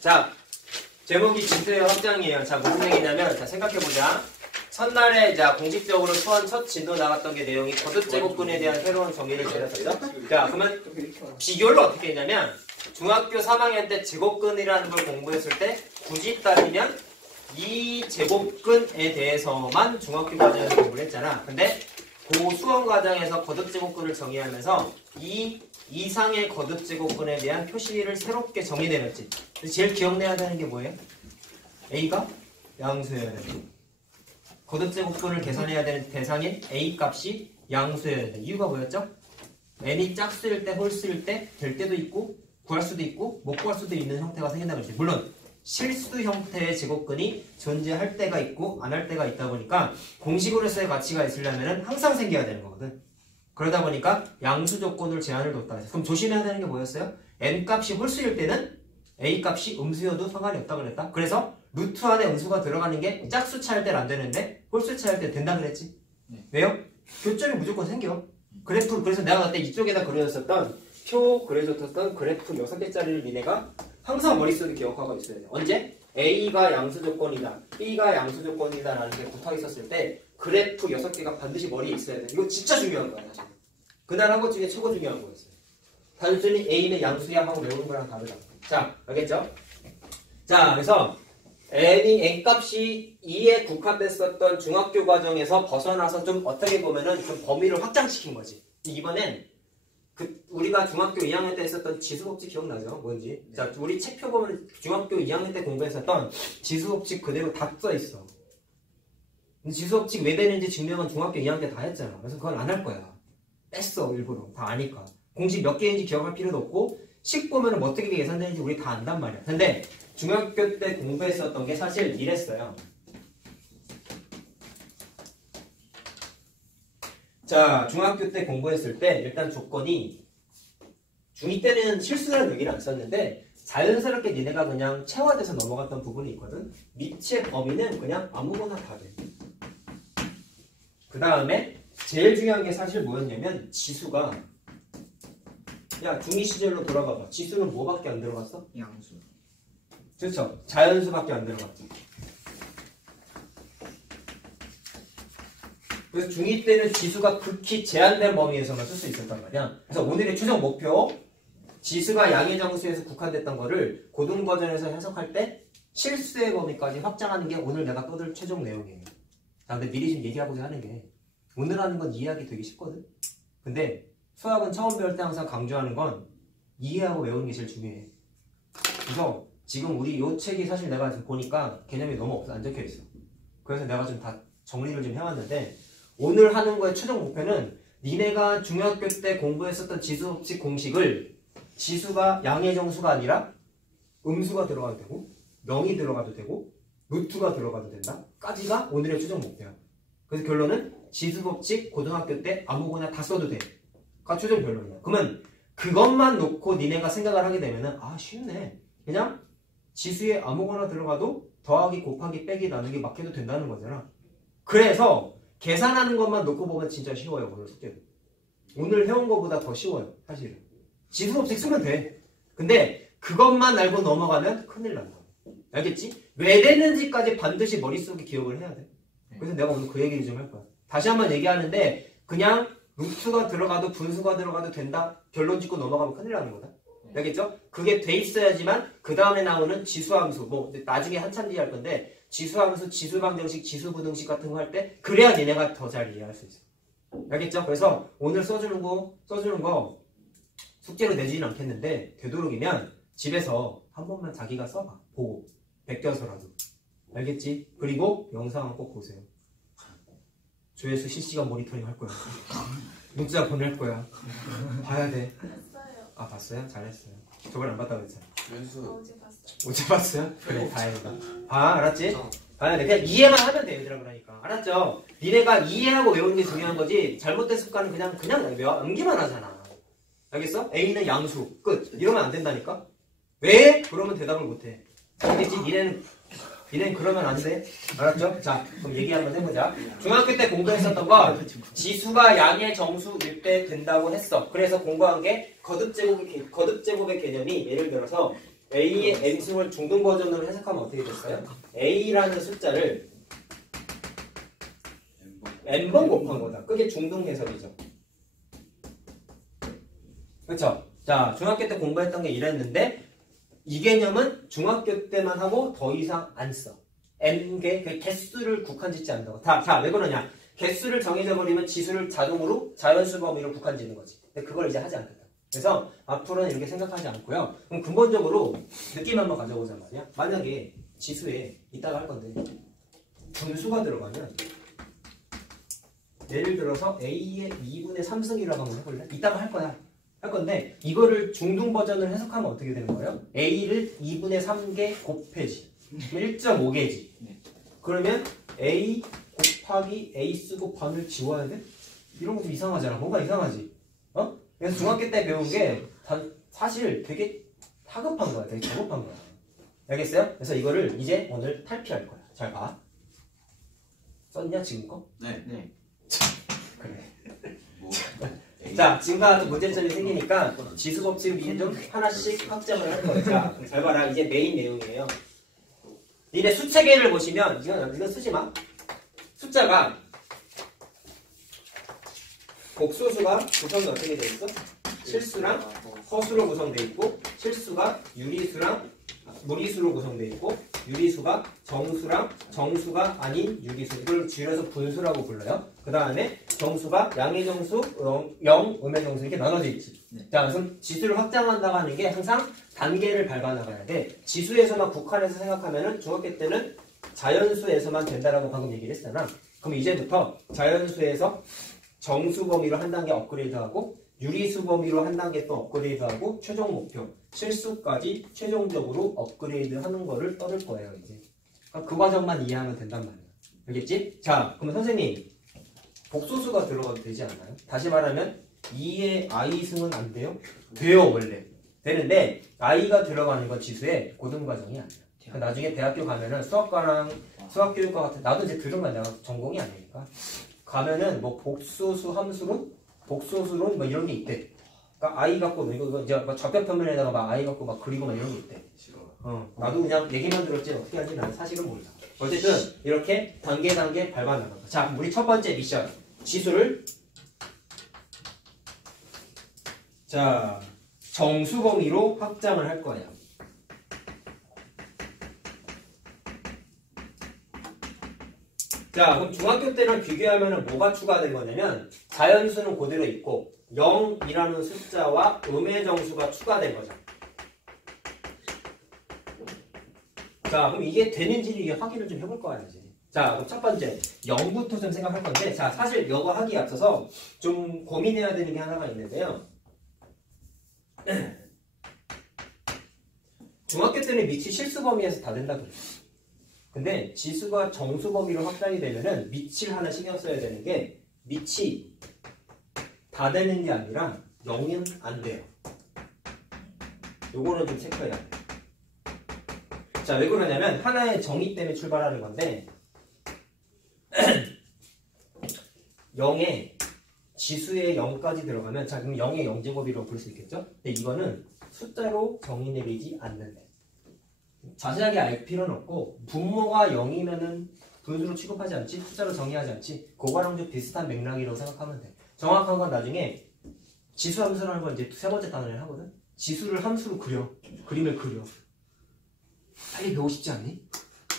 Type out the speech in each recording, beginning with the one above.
자, 제목이 지수의 확장이에요. 자, 무슨 얘기냐면, 자, 생각해보자. 첫날에, 자, 공식적으로 수원 첫 진도 나갔던 게 내용이 거듭제곱근에 대한 새로운 정의를 내렸었죠. 자, 그러면 비교를 어떻게 했냐면, 중학교 3학년 때 제곱근이라는 걸 공부했을 때, 굳이 따지면, 이 제곱근에 대해서만 중학교 과정에서 공부를 했잖아. 근데, 그 수원 과정에서 거듭제곱근을 정의하면서, 이 이상의 거듭제곱근에 대한 표시를 새롭게 정의내렸지. 제일 기억내야 되는 게 뭐예요? A가 양수여야 돼. 거듭제곱근을 계산해야 되는 대상인 A 값이 양수여야 돼. 이유가 뭐였죠? n이 짝수일 때, 홀수일 때, 될 때도 있고, 구할 수도 있고, 못 구할 수도 있는 형태가 생긴다고 했지. 물론 실수 형태의 제곱근이 존재할 때가 있고 안 할 때가 있다 보니까 공식으로서의 가치가 있으려면 항상 생겨야 되는 거거든. 그러다 보니까 양수 조건을 제한을 뒀다 했어. 그럼 조심해야 되는 게 뭐였어요? n 값이 홀수일 때는 a 값이 음수여도 상관이 없다 그랬다. 그래서 루트 안에 음수가 들어가는 게 짝수 차일 때는 안 되는데 홀수 차일 때 된다 그랬지. 왜요? 교점이 무조건 생겨. 그래프, 그래서 내가 그때 이쪽에다 그려줬었던 표 그려줬었던 그래프 6개짜리를 니네가 항상 머릿속에 기억하고 있어야 돼. 언제? A가 양수 조건이다, B가 양수 조건이다 라는 게 붙어 있었을 때 그래프 6개가 반드시 머리에 있어야 돼. 이거 진짜 중요한 거야, 사실. 그날 한 것 중에 최고 중요한 거였어요. 단순히 A는 양수야 하고 외우는 거랑 다르다. 자, 알겠죠? 자, 그래서 N값이 2에 국한됐었던 중학교 과정에서 벗어나서 좀 어떻게 보면은 좀 범위를 확장시킨 거지. 이번엔 우리가 중학교 2학년 때 했었던 지수법칙 기억나죠? 뭔지? 네. 자, 우리 책표 보면 중학교 2학년 때 공부했었던 지수법칙 그대로 다 써있어. 근데 지수법칙 왜 되는지 증명은 중학교 2학년 때 다 했잖아. 그래서 그건 안 할 거야. 뺐어, 일부러. 다 아니까. 공식 몇 개인지 기억할 필요도 없고, 식 보면 뭐 어떻게 계산되는지 우리 다 안단 말이야. 근데 중학교 때 공부했었던 게 사실 이랬어요. 자, 중학교 때 공부했을 때 일단 조건이 중2 때는 실수라는 얘기를 안 썼는데 자연스럽게 니네가 그냥 체화돼서 넘어갔던 부분이 있거든. 밑의 범위는 그냥 아무거나 다 돼. 그 다음에 제일 중요한 게 사실 뭐였냐면 지수가, 야, 중2 시절로 돌아가봐. 지수는 뭐밖에 안 들어갔어? 양수. 그렇죠. 자연수밖에 안 들어갔지. 그래서 중2 때는 지수가 극히 제한된 범위에서만 쓸 수 있었단 말이야. 그래서 오늘의 최종 목표, 지수가 양의 정수에서 국한됐던 거를 고등버전에서 해석할 때 실수의 범위까지 확장하는 게 오늘 내가 떠들 최종 내용이에요. 자, 근데 미리 좀 얘기하고자 하는 게, 오늘 하는 건 이해하기 되게 쉽거든? 근데 수학은 처음 배울 때 항상 강조하는 건 이해하고 외우는 게 제일 중요해. 그래서 지금 우리 요 책이 사실 내가 지금 보니까 개념이 너무 안 적혀 있어. 그래서 내가 좀 다 정리를 좀 해왔는데, 오늘 하는 거의 최종 목표는 니네가 중학교 때 공부했었던 지수법칙 공식을 지수가 양의 정수가 아니라 음수가 들어가도 되고 0이 들어가도 되고 루트가 들어가도 된다 까지가 오늘의 최종 목표야. 그래서 결론은 지수법칙 고등학교 때 아무거나 다 써도 돼가 최종 결론이야. 그러면 그것만 놓고 니네가 생각을 하게 되면은, 아, 쉽네, 그냥 지수에 아무거나 들어가도 더하기 곱하기 빼기 나누기 막 해도 된다는 거잖아. 그래서 계산하는 것만 놓고 보면 진짜 쉬워요. 오늘 숙제는 오늘 해온 것보다 더 쉬워요. 사실은 지수법칙 쓰면 돼. 근데 그것만 알고 넘어가면 큰일 난다. 알겠지? 왜 되는지까지 반드시 머릿속에 기억을 해야 돼. 그래서 내가 오늘 그 얘기를 좀 할 거야. 다시 한번 얘기하는데, 그냥 루트가 들어가도 분수가 들어가도 된다 결론 짓고 넘어가면 큰일 나는 거다. 알겠죠? 그게 돼 있어야지만 그 다음에 나오는 지수함수, 뭐 나중에 한참 뒤에 할 건데 지수함수, 지수방정식, 지수부등식 같은 거 할 때 그래야 니네가 더 잘 이해할 수 있어. 알겠죠? 그래서 오늘 써주는 거 숙제로 내지는 않겠는데 되도록이면 집에서 한 번만 자기가 써봐. 보고 베껴서라도. 알겠지? 그리고 영상은 꼭 보세요. 조회수 실시간 모니터링 할 거야. 문자 보낼 거야. 봐야 돼. 봤어요. 아, 봤어요? 잘했어요. 저번에 안 봤다고 했잖아. 어제 봤어요. 어제 봤어요? 그래, 다행이다. 봐, 알았지? 봐야 돼. 그냥 이해만 하면 돼, 얘들아. 그러니까. 알았죠? 니네가 이해하고 외우는 게 중요한 거지, 잘못된 습관은 그냥 암기만 하잖아. 알겠어? A는 양수. 끝. 이러면 안 된다니까? 왜? 그러면 대답을 못 해. 알겠지? 니네는 그러면 안 돼. 알았죠? 자, 그럼 얘기 한번 해보자. 중학교 때 공부했었던 거, 지수가 양의 정수일 때 된다고 했어. 그래서 공부한 게 거듭제곱의 개념이, 예를 들어서 A의 M승을 중등 버전으로 해석하면 어떻게 됐어요? A라는 숫자를 N번 곱한 거다. 그게 중등 해석이죠. 그렇죠? 자, 중학교 때 공부했던 게 이랬는데 이 개념은 중학교 때만 하고 더 이상 안 써. N개, 그 개수를 국한짓지 않는다고. 자, 왜 그러냐? 개수를 정해져 버리면 지수를 자동으로 자연수 범위로 국한짓는 거지. 근데 그걸 이제 하지 않겠다. 그래서 앞으로는 이렇게 생각하지 않고요. 그럼 근본적으로 느낌 한번 가져보자 말이야. 만약에 지수에 이따가 할 건데 분수가 들어가면 예를 들어서 A의 2분의 3승이라고 한번 해볼래? 이따가 할 거야. 할 건데 이거를 중등 버전을 해석하면 어떻게 되는 거예요? A를 2분의 3개 곱해지. 1.5개지. 그러면 A 곱하기 A 쓰고 반을 지워야 돼? 이런 거 좀 이상하잖아. 뭔가 이상하지? 어? 그래서 중학교 때 배운 게 사실 되게 다급한 거야. 되게 다급한 거야. 알겠어요? 그래서 이거를 이제 오늘 탈피할 거야. 잘 봐. 썼냐 지금 거? 네. 그래. 뭐, 자, 지금과 같은 문제점이 생기니까 지수 법칙을 이제 좀 하나씩 확장을 할 거예요. 자, 잘 봐라. 이제 메인 내용이에요. 니네 수체계를 보시면 이건 쓰지 마. 숫자가 복소수가 구성이 어떻게 돼 있어? 실수랑 허수로 구성돼 있고 실수가 유리수랑 무리수로 구성돼 있고 유리수가 정수랑 정수가 아닌 유리수. 이걸 줄여서 분수라고 불러요. 그 다음에 정수가 양의 정수, 영, 음의 정수 이렇게 나눠져 있지. 자, 그래서 지수를 확장한다고 하는 게 항상 단계를 밟아 나가야 돼. 지수에서만 국한해서 생각하면은 중학교 때는 자연수에서만 된다라고 방금 얘기를 했잖아. 그럼 이제부터 자연수에서 정수 범위로 한 단계 업그레이드하고 유리수 범위로 한 단계 또 업그레이드하고 최종 목표 실수까지 최종적으로 업그레이드하는 거를 떠들 거예요. 이제 그러니까 그 과정만 이해하면 된단 말이야. 알겠지? 자, 그러면 선생님 복소수가 들어가도 되지 않나요? 다시 말하면 2의 i승은 안 돼요? 돼요 원래. 되는데 i가 들어가는 건 지수의 고등과정이 아니야. 그러니까 나중에 대학교 가면은 수학과랑 수학교육과 같은 나도 이제 들은 건 내가 전공이 아니니까 가면은 뭐 복소수 함수론, 복소수론 뭐 이런 게 있대. 그러니까 i 갖고 이거 이제 막 좌표표면에다가 막 i 갖고 막 그리고 막 이런 게 있대. 나도 그냥 얘기만 들었지 어떻게 하는지 나는 사실은 몰라. 어쨌든 이렇게 단계 밟아 나간다. 자, 그럼 우리 첫 번째 미션 지수를 자 정수 범위로 확장을 할 거예요. 자, 그럼 중학교 때랑 비교하면 뭐가 추가된 거냐면 자연수는 그대로 있고 0이라는 숫자와 음의 정수가 추가된 거죠. 자, 그럼 이게 되는지를 이게 확인을 좀 해볼 거야 이제. 자, 그럼 첫 번째 0부터 좀 생각할 건데, 자, 사실 이거 하기에 앞서서 좀 고민해야 되는 게 하나가 있는데요. 중학교 때는 밑이 실수 범위에서 다 된다 그랬어. 근데 지수가 정수 범위로 확장이 되면은 밑을 하나 신경 써야 되는 게 밑이 다 되는 게 아니라 0은 안 돼요. 요거는 좀 체크해야 돼. 자, 왜 그러냐면 하나의 정의 때문에 출발하는 건데 0에 지수에 0까지 들어가면 자, 그럼 0의 0제곱이라고 볼 수 있겠죠? 근데 이거는 숫자로 정의 내리지 않는데 자세하게 알 필요는 없고 분모가 0이면은 분수로 취급하지 않지 숫자로 정의하지 않지 그거랑 좀 비슷한 맥락이라고 생각하면 돼. 정확한 건 나중에 지수 함수라는 건 이제 세 번째 단원을 하거든. 지수를 함수로 그림을 그려. 빨리 배우고 싶지 않니?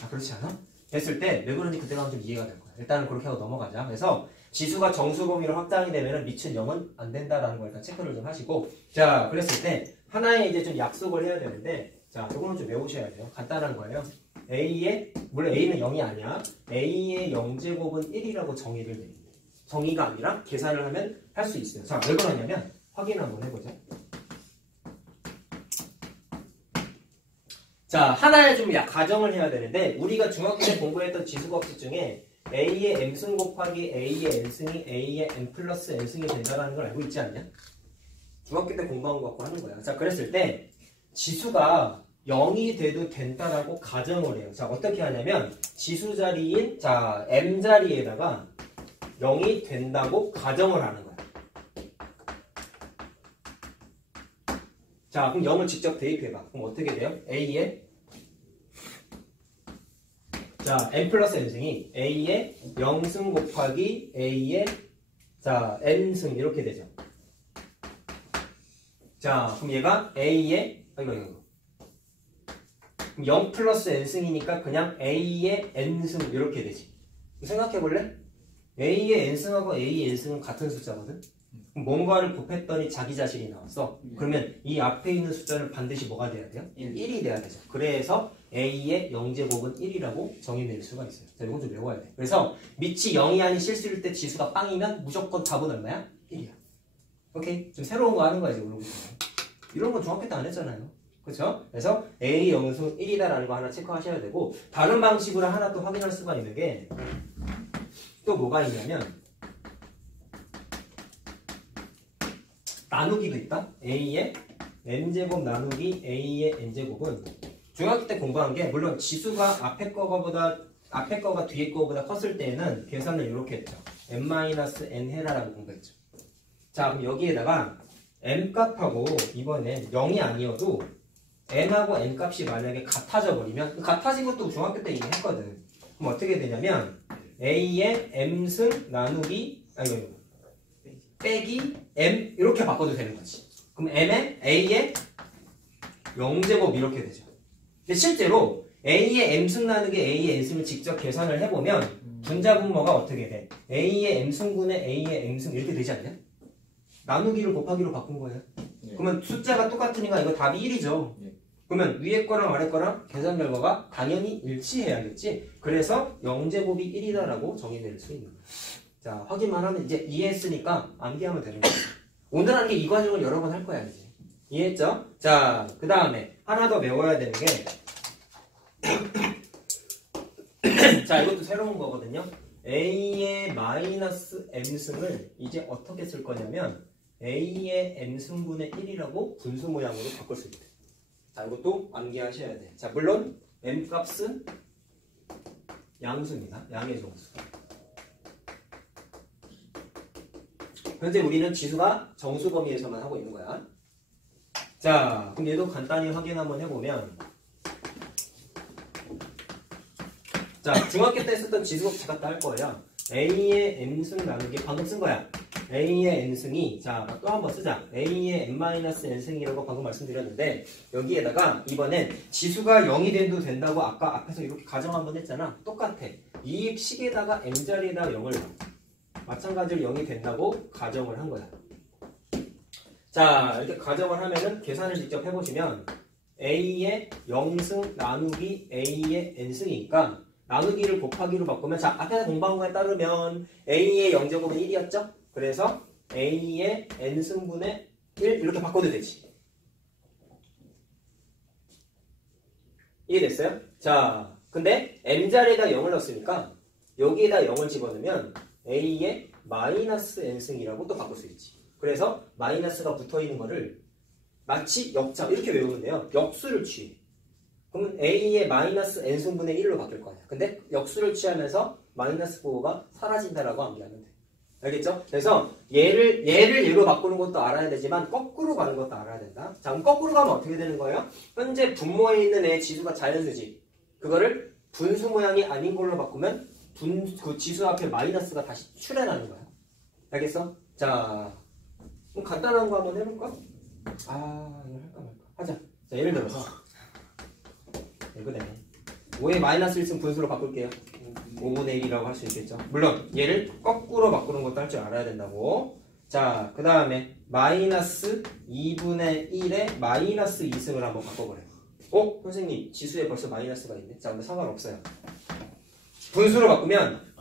아, 그렇지 않아? 했을 때 왜 그런지 그때 가면 좀 이해가 될 거야. 일단은 그렇게 하고 넘어가자. 그래서 지수가 정수 범위로 확장이 되면은 밑은 0은 안 된다라는 걸 일단 체크를 좀 하시고, 자, 그랬을 때 하나의 이제 좀 약속을 해야 되는데, 자, 이거는 좀 외우셔야 돼요. 간단한 거예요. A의, 물론 A는 0이 아니야. A의 0제곱은 1이라고 정의를 내립니다. 정의가 아니라 계산을 하면 할 수 있어요. 자, 왜 그러냐면 확인 한번 해보자. 자, 하나의 좀 가정을 해야 되는데 우리가 중학교 때 공부했던 지수법칙 중에 A의 M승 곱하기 A의 N승이 A의 M 플러스 N승이 된다는 걸 알고 있지 않냐? 중학교 때 공부한 거 갖고 하는 거야. 자, 그랬을 때 지수가 0이 돼도 된다라고 가정을 해요. 자, 어떻게 하냐면 지수 자리인 자 M 자리에다가 0이 된다고 가정을 하는 거야. 자, 그럼 0을 직접 대입해봐. 그럼 어떻게 돼요? A에 자, n 플러스 n승이 A의 0승 곱하기 A의 자, n승 이렇게 되죠. 자, 그럼 얘가 A의 그럼 0 플러스 n승이니까 그냥 A의 n승 이렇게 되지. 생각해볼래? A의 n승하고 A의 n승은 같은 숫자거든? 그럼 뭔가를 곱했더니 자기 자신이 나왔어. 그러면 이 앞에 있는 숫자는 반드시 뭐가 돼야 돼요? 1이 돼야 되죠. 그래서 A의 0제곱은 1이라고 정의낼 수가 있어요. 자, 이건 좀 외워야 돼. 그래서 밑이 0이 아닌 실수일 때 지수가 빵이면 무조건 답은 얼마야? 1이야. 오케이? 좀 새로운 거 하는 거야, 지금. 이런 건 중학교 때 안 했잖아요. 그렇죠? 그래서 A 0승 1이다라는 거 하나 체크하셔야 되고, 다른 방식으로 하나 또 확인할 수가 있는 게 또 뭐가 있냐면 나누기도 있다. A의 n제곱 나누기 A의 n제곱은 중학교 때 공부한 게 물론 지수가 앞에 거가 뒤에 거보다 컸을 때에는 계산을 이렇게 했죠. n-n 해라라고 공부했죠. 자, 그럼 여기에다가 n 값하고 이번엔 0이 아니어도 n하고 n 값이 만약에 같아져 버리면 같아진 것도 중학교 때 이미 했거든. 그럼 어떻게 되냐면 A의 m승 나누기 빼기 m 이렇게 바꿔도 되는 거지. 그럼 m에 A의 0제곱 이렇게 되죠. 근데 실제로 A의 m승 나누기 A의 n승을 직접 계산을 해보면 분자분모가 어떻게 돼? A의 m승분의 A의 m승 이렇게 되지 않냐? 나누기를 곱하기로 바꾼 거예요. 그러면 숫자가 똑같으니까 이거 답이 1이죠. 그러면 위에 거랑 아래 거랑 계산 결과가 당연히 일치해야겠지. 그래서 0제곱이 1이다라고 정의낼 수 있는 거예요. 자, 확인만 하면 이제 이해했으니까 암기하면 되는 거예요. 오늘 하는 게 이 과정을 여러 번 할 거야 이제. 이해했죠? 자, 그 다음에 하나 더 외워야 되는 게 자, 이것도 새로운 거거든요. A의 마이너스 m승을 이제 어떻게 쓸 거냐면 A의 m승분의 1이라고 분수 모양으로 바꿀 수 있대. 자, 이것도 암기하셔야 돼. 자, 물론 m 값은 양수입니다. 양의 정수. 현재 우리는 지수가 정수 범위에서만 하고 있는 거야. 자, 그럼 얘도 간단히 확인 한번 해보면 자, 중학교 때 썼던 지수법 갖다 할 거예요. A의 m승 나누기 방금 쓴 거야. A의 n승이 자, 또 한번 쓰자. A의 n-n승이라고 방금 말씀드렸는데 여기에다가 이번엔 지수가 0이 돼도 된다고 아까 앞에서 이렇게 가정 한번 했잖아. 똑같아. 이 식에다가 m자리에다가 0을 넣어. 마찬가지로 0이 된다고 가정을 한 거야. 자, 이렇게 가정을 하면은 계산을 직접 해보시면 A의 0승 나누기 A의 n승이니까 나누기를 곱하기로 바꾸면 자, 앞에서 공부한 거에 따르면 A의 0제곱은 1이었죠? 그래서 A의 n승분의 1 이렇게 바꿔도 되지. 이해됐어요? 자, 근데 m자리에다 0을 넣었으니까 여기에다 0을 집어넣으면 A의 마이너스 n승이라고 또 바꿀 수 있지. 그래서 마이너스가 붙어있는 거를 마치 역자 이렇게 외우면 돼요. 역수를 취해. 그러면 A의 마이너스 n승분의 1로 바뀔 거 아니야. 근데 역수를 취하면서 마이너스 부호가 사라진다라고 암기하면 돼. 알겠죠? 그래서 얘를 얘로 바꾸는 것도 알아야 되지만 거꾸로 가는 것도 알아야 된다. 자, 그럼 거꾸로 가면 어떻게 되는 거예요? 현재 분모에 있는 애 지수가 자연수지. 그거를 분수 모양이 아닌 걸로 바꾸면 그 지수 앞에 마이너스가 다시 출현하는 거야. 알겠어? 자, 그럼 간단한 거 한번 해볼까? 아, 이거 할까 말까. 하자. 자, 예를 들어서 이거 되네. 5의 마이너스 1승 분수로 바꿀게요. 5분의 1이라고 할 수 있겠죠. 물론 얘를 거꾸로 바꾸는 것도 할 줄 알아야 된다고. 자, 그 다음에 마이너스 2분의 1에 마이너스 2승을 한번 바꿔보래요. 선생님 지수에 벌써 마이너스가 있네. 자, 근데 상관없어요. 분수로 바꾸면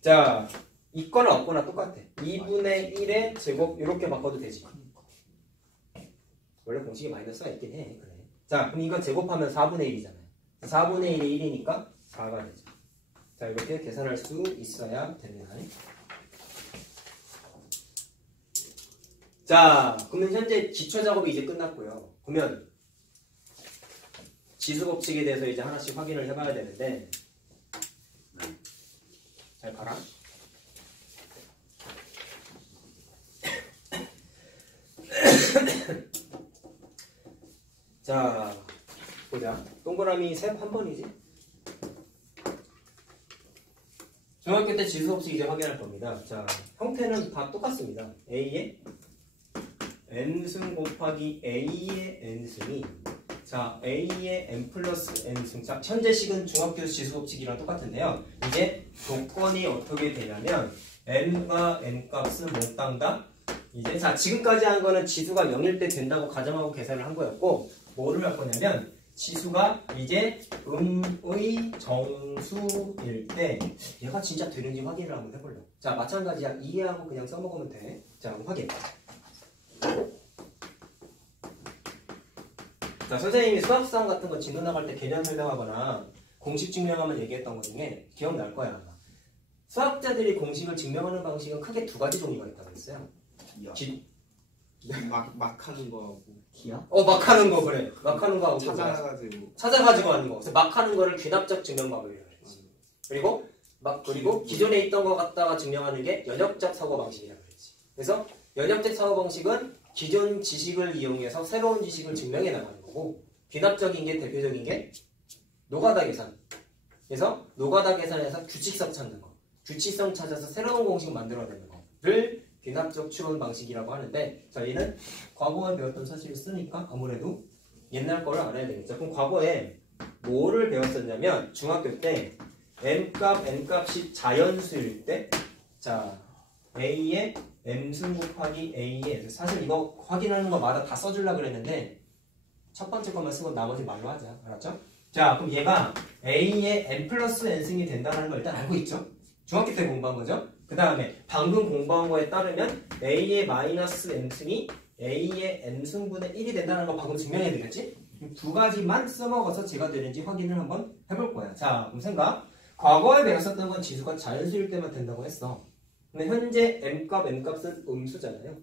자, 있거나 없거나 똑같아. 2분의 1의 제곱 이렇게 바꿔도 되지. 원래 공식에 마이너스가 있긴 해. 그래. 자, 그럼 이거 제곱하면 4분의 1이잖아요. 4분의 1이 1이니까 4가 되죠. 자, 이렇게 계산할 수 있어야 됩니다. 자, 그러면 현재 기초 작업이 이제 끝났고요. 그러면 지수 법칙에 대해서 이제 하나씩 확인을 해봐야 되는데, 잘 봐라. 자, 보자. 동그라미 셋 한 번이지. 중학교 때 지수 없이 이제 확인할 겁니다. 자, 형태는 다 똑같습니다. A의 n승 곱하기 A의 n승이 자, A의 n 플러스 n승. 자, 현재식은 중학교 지수 법칙이랑 똑같은데요. 이제 조건이 어떻게 되냐면 n과 n 값은 몽땅 다 이제 자, 지금까지 한 거는 지수가 0일 때 된다고 가정하고 계산을 한 거였고 뭐를 할 거냐면 지수가 이제 음의 정수일 때 얘가 진짜 되는지 확인을 한번 해보려고. 자, 마찬가지야. 이해하고 그냥 써먹으면 돼. 자, 그럼 확인. 자, 선생님이 수학상 같은 거 진도 나갈 때 개념 설명하거나 공식 증명하면 얘기했던 것 중에 기억날 거야 아마. 수학자들이 공식을 증명하는 방식은 크게 두 가지 종류가 있다고 했어요. 막 하는 거하고 기야? 막 하는 거 그래. 막 하는 거하고 찾아가지고 하는 거. 그래서 막 하는 거를 귀납적 증명법이라고 그랬지. 그리고 기존에 있던 거 갖다가 증명하는 게 연역적 사고 방식이라고 그랬지. 그래서 연역적 사고 방식은 기존 지식을 이용해서 새로운 지식을 증명해 나가는 거고 귀납적인 게 대표적인 게 노가다 계산. 그래서 노가다 계산에서 규칙성 찾는 거. 규칙성 찾아서 새로운 공식 만들어내는 거를 귀납적 추론 방식이라고 하는데 저희는 과거에 배웠던 사실을 쓰니까 아무래도 옛날 거를 알아야 되겠죠. 그럼 과거에 뭐를 배웠었냐면 중학교 때 n값이 자연수일 때 자 a의 m승 곱하기 a의 사실 이거 확인하는 거마다 다 써주려고 그랬는데 첫 번째 것만 쓰고 나머지 말로 하자. 알았죠? 자 그럼 얘가 a의 n 플러스 n승이 된다는 걸 일단 알고 있죠? 중학교 때 공부한 거죠? 그 다음에 방금 공부한 거에 따르면 a의 마이너스 n승이 a의 n승분의 1이 된다는 거 방금 증명해야 되겠지? 두 가지만 써먹어서 제가 되는지 확인을 한번 해볼 거야. 자, 그럼 생각. 과거에 배웠었던 건 지수가 자연수일 때만 된다고 했어. 근데 현재 n값은 음수잖아요.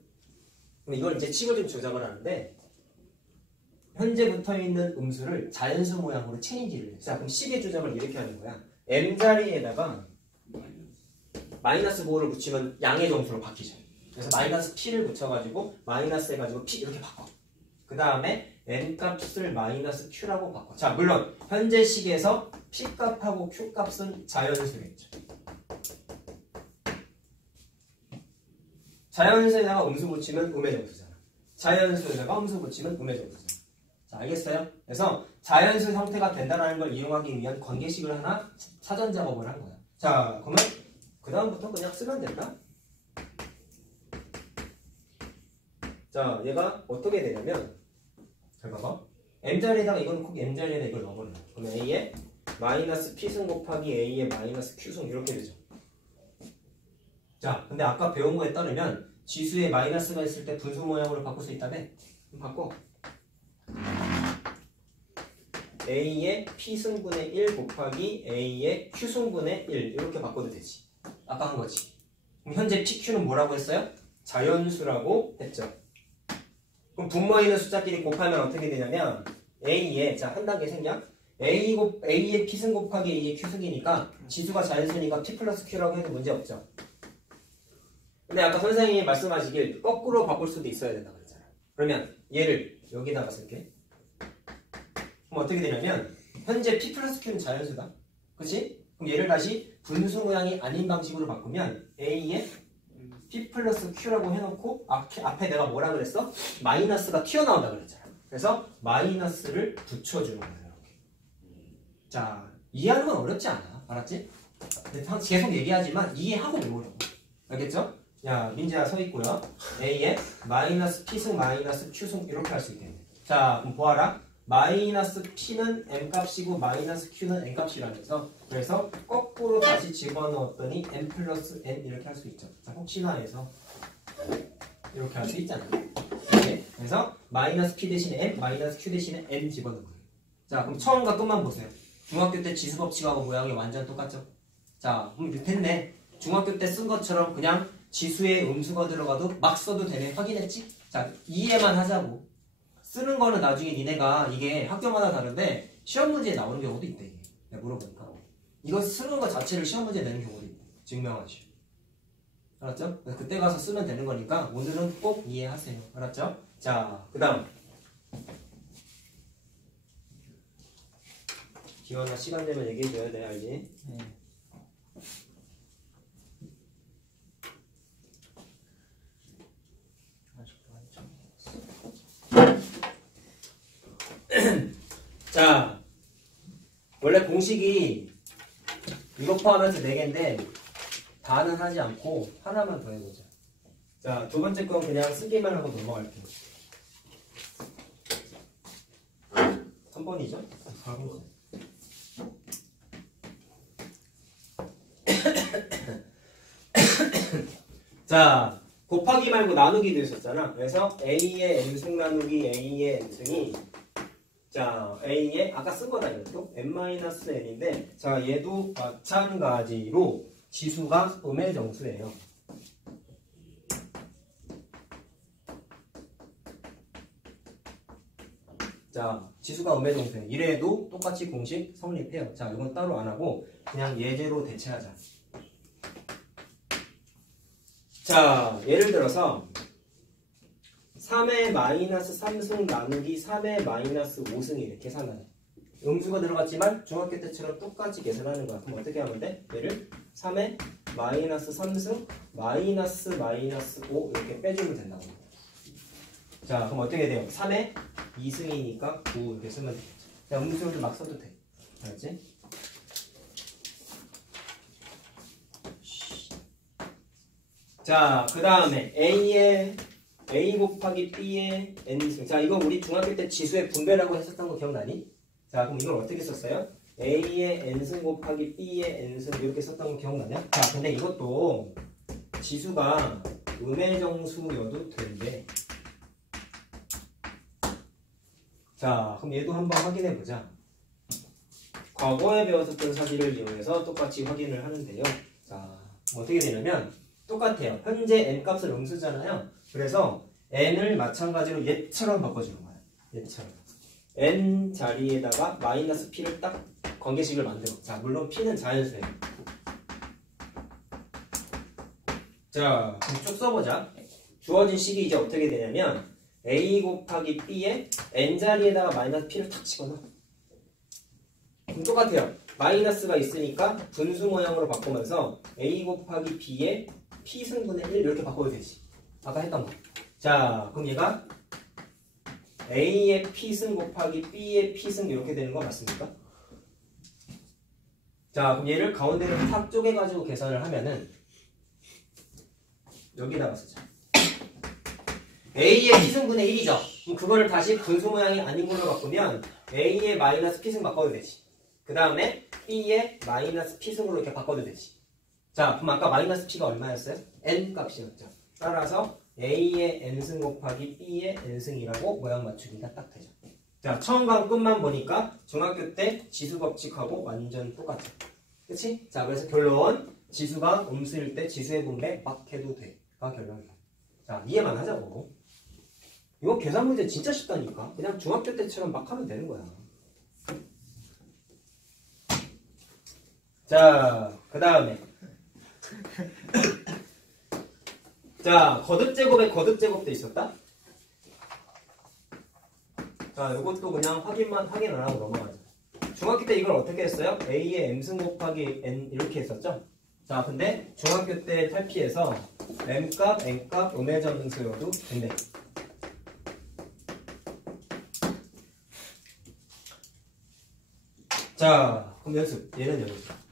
그럼 이걸 이제 칙을 좀 조작을 하는데 현재 붙어있는 음수를 자연수 모양으로 체인지를 해. 자, 그럼 식의 조작을 이렇게 하는 거야. m자리에다가 마이너스 5를 붙이면 양의 정수로 바뀌죠. 그래서 마이너스 p를 붙여가지고 마이너스 해가지고 p 이렇게 바꿔. 그 다음에 n값을 마이너스 q라고 바꿔. 자 물론 현재 식에서 p값하고 q값은 자연수겠죠. 자연수에다가 음수 붙이면 음의 정수잖아. 자연수에다가 음수 붙이면 음의 정수잖아. 자 알겠어요? 그래서 자연수 형태가 된다는 걸 이용하기 위한 관계식을 하나 사전 작업을 한 거야. 자 그러면 그 다음부터 그냥 쓰면 된다. 자 얘가 어떻게 되냐면 잘 봐봐. m자리에다가 이건 꼭 m자리에다 이걸 넣어버려. 그럼 a의 마이너스 p승 곱하기 a의 마이너스 q승 이렇게 되죠. 자 근데 아까 배운 거에 따르면 지수에 마이너스가 있을 때 분수 모양으로 바꿀 수 있다며? 그럼 바꿔. a의 p승분의 1 곱하기 a의 q승분의 1 이렇게 바꿔도 되지. 아까 한 거지. 그럼 현재 pq는 뭐라고 했어요? 자연수라고 했죠. 그럼 분모에 있는 숫자끼리 곱하면 어떻게 되냐면 a의 자 한 단계 생략 a의 p승 곱하기 a의 q승이니까 지수가 자연수니까 p 플러스 q라고 해도 문제 없죠. 근데 아까 선생님이 말씀하시길 거꾸로 바꿀 수도 있어야 된다 그랬잖아요. 그러면 얘를 여기다가 쓸게. 그럼 어떻게 되냐면 현재 p 플러스 q는 자연수다. 그치? 그럼 얘를 다시 분수 모양이 아닌 방식으로 바꾸면 a의 p 플러스 q라고 해놓고 앞에 내가 뭐라 그랬어? 마이너스가 튀어나온다 그랬잖아. 그래서 마이너스를 붙여주는 거예요. 이렇게. 자 이해하는 건 어렵지 않아. 알았지? 계속 얘기하지만 이해하고 외우려고. 알겠죠? 야 민지야 서 있고요. a의 마이너스 p승 마이너스 q승 이렇게 할 수 있겠네. 자 그럼 보아라. 마이너스 p는 m값이고 마이너스 q는 n값이라면서 그래서 거꾸로 다시 집어넣었더니 n 플러스 n 이렇게 할 수 있죠. 자, 혹시나 해서 이렇게 할 수 있잖아요. 네. 그래서 마이너스 p 대신에 m, 마이너스 q 대신에 n 집어넣은 거예요. 자 그럼 처음과 끝만 보세요. 중학교 때 지수 법칙하고 모양이 완전 똑같죠? 자 그럼 됐네. 중학교 때 쓴 것처럼 그냥 지수에 음수가 들어가도 막 써도 되네. 확인했지? 자 이해만 하자고. 쓰는 거는 나중에 니네가 이게 학교마다 다른데 시험 문제에 나오는 경우도 있대. 이게. 내가 물어보니까 이거 쓰는 거 자체를 시험 문제에 내는 경우도 있대. 증명하지. 알았죠? 그때 가서 쓰면 되는 거니까 오늘은 꼭 이해하세요. 알았죠? 자 그 다음 기원아 시간 되면 얘기해줘야 돼, 알지? 네. 자, 원래 공식이 이거 포함해서 4개인데 다는 하지 않고 하나만 더 해보자. 자, 두 번째 건 그냥 쓰기만 하고 넘어갈게요. 3번이죠? 4번. 자, 곱하기 말고 나누기도 있었잖아. 그래서 A의 n승 나누기 A의 n승이 자, A의 아까 쓴 거다 이것도 n-n인데 자, 얘도 마찬가지로 지수가 음의 정수예요. 자, 지수가 음의 정수예요. 이래도 똑같이 공식 성립해요. 자, 이건 따로 안 하고 그냥 예제로 대체하자. 자, 예를 들어서 3의 마이너스 3승 나누기 3의 마이너스 5승이래. 계산하는. 음수가 들어갔지만 중학교 때처럼 똑같이 계산하는 거야. 그럼 어떻게 하면 돼? 얘를 3의 마이너스 3승 마이너스 5 이렇게 빼주면 된다고. 자, 그럼 어떻게 돼요? 3의 2승이니까 9 이렇게 쓰면 되겠죠. 자, 음수를 막 써도 돼. 알았지? 자, 그 다음에 A 곱하기 B의 N승. 자, 이거 우리 중학교 때 지수의 분배라고 했었던 거 기억나니? 자, 그럼 이걸 어떻게 썼어요? A의 N승 곱하기 B의 N승 이렇게 썼던 거 기억나냐? 자, 근데 이것도 지수가 음의 정수여도 된대. 자, 그럼 얘도 한번 확인해 보자. 과거에 배웠었던 사실을 이용해서 똑같이 확인을 하는데요. 자, 어떻게 되냐면 똑같아요. 현재 n 값은 음수잖아요. 그래서 n을 마찬가지로 얘처럼 바꿔주는 거야. 얘처럼. n 자리에다가 마이너스 p를 딱 관계식을 만들어. 자, 물론 p는 자연수예요. 자, 그럼 쭉 써보자. 주어진 식이 이제 어떻게 되냐면 a 곱하기 b에 n 자리에다가 마이너스 p를 탁 집어넣어. 그럼 똑같아요. 마이너스가 있으니까 분수 모양으로 바꾸면서 a 곱하기 b에 p승분의 1 이렇게 바꿔도 되지. 아까 했던 거. 자, 그럼 얘가 a의 p승 곱하기 b의 p승 이렇게 되는 거 맞습니까? 자, 그럼 얘를 가운데를 탁 쪼개가지고 계산을 하면은 여기다가 쓰자. a의 p승분의 1이죠. 그럼 그거를 다시 분수 모양이 아닌 걸로 바꾸면 a의 마이너스 p승 바꿔도 되지. 그 다음에 b의 마이너스 p승으로 이렇게 바꿔도 되지. 자, 그럼 아까 마이너스 p가 얼마였어요? n 값이었죠. 따라서 a의 n승 곱하기 b의 n승이라고 모양 맞추기가 딱 되죠. 자, 처음과 끝만 보니까 중학교 때 지수 법칙하고 완전 똑같죠. 그치? 자, 그래서 결론 지수가 음수일 때 지수의 분배 막 해도 돼가 결론이야. 자, 이해만 하자고. 이거 계산 문제 진짜 쉽다니까. 그냥 중학교 때처럼 막 하면 되는 거야. 자, 그 다음에 자, 거듭제곱에 거듭제곱도 있었다. 자, 이것도 그냥 확인 안 하고 넘어가자. 중학교 때 이걸 어떻게 했어요? a의 m승 곱하기 n 이렇게 했었죠. 자, 근데 중학교 때 탈피해서 m값, n값, 음의 정수여도 된대. 자, 그럼 연습. 얘는 연습.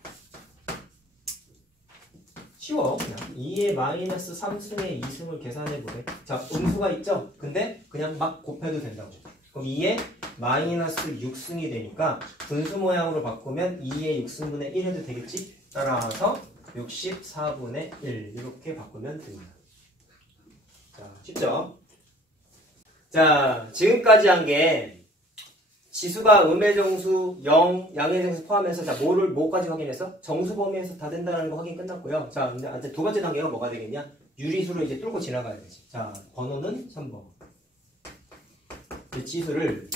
쉬워. 그냥 2의 마이너스 3승의 2승을 계산해보래. 자, 음수가 있죠? 근데 그냥 막 곱해도 된다고. 그럼 2의 마이너스 6승이 되니까 분수 모양으로 바꾸면 2의 6승분의 1 해도 되겠지? 따라서 64분의 1 이렇게 바꾸면 됩니다. 자, 쉽죠? 자, 지금까지 한 게 지수가 음의 정수, 0, 양의 정수 포함해서 자, 뭐까지 확인해서? 정수 범위에서 다 된다는 거 확인 끝났고요. 자, 이제 두 번째 단계가 뭐가 되겠냐? 유리수로 이제 뚫고 지나가야 되지. 자, 번호는 3번. 이 지수를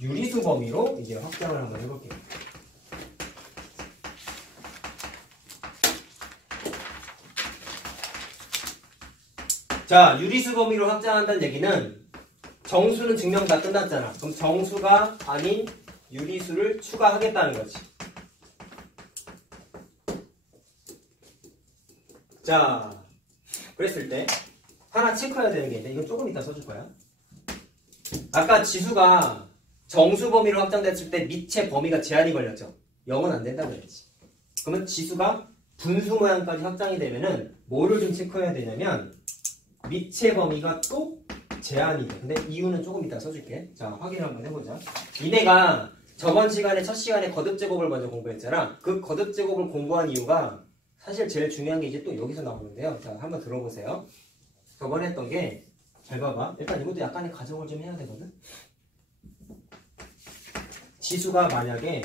유리수 범위로 이제 확장을 한번 해볼게요. 자, 유리수 범위로 확장한다는 얘기는 정수는 증명 다 끝났잖아. 그럼 정수가 아닌 유리수를 추가하겠다는 거지. 자, 그랬을 때 하나 체크해야 되는 게 있는데 이건 조금 이따 써줄 거야. 아까 지수가 정수 범위로 확장됐을 때 밑에 범위가 제한이 걸렸죠. 0은 안 된다고 그랬지. 그러면 지수가 분수 모양까지 확장이 되면은 뭐를 좀 체크해야 되냐면 밑의 범위가 또 제한이 돼. 근데 이유는 조금 이따 써줄게. 자, 확인 한번 해보자. 니네가 저번 시간에 첫 시간에 거듭제곱을 먼저 공부했잖아. 그 거듭제곱을 공부한 이유가 사실 제일 중요한 게 이제 또 여기서 나오는데요. 자, 한번 들어보세요. 저번에 했던 게 잘 봐봐. 일단 이것도 약간의 가정을 좀 해야 되거든. 지수가 만약에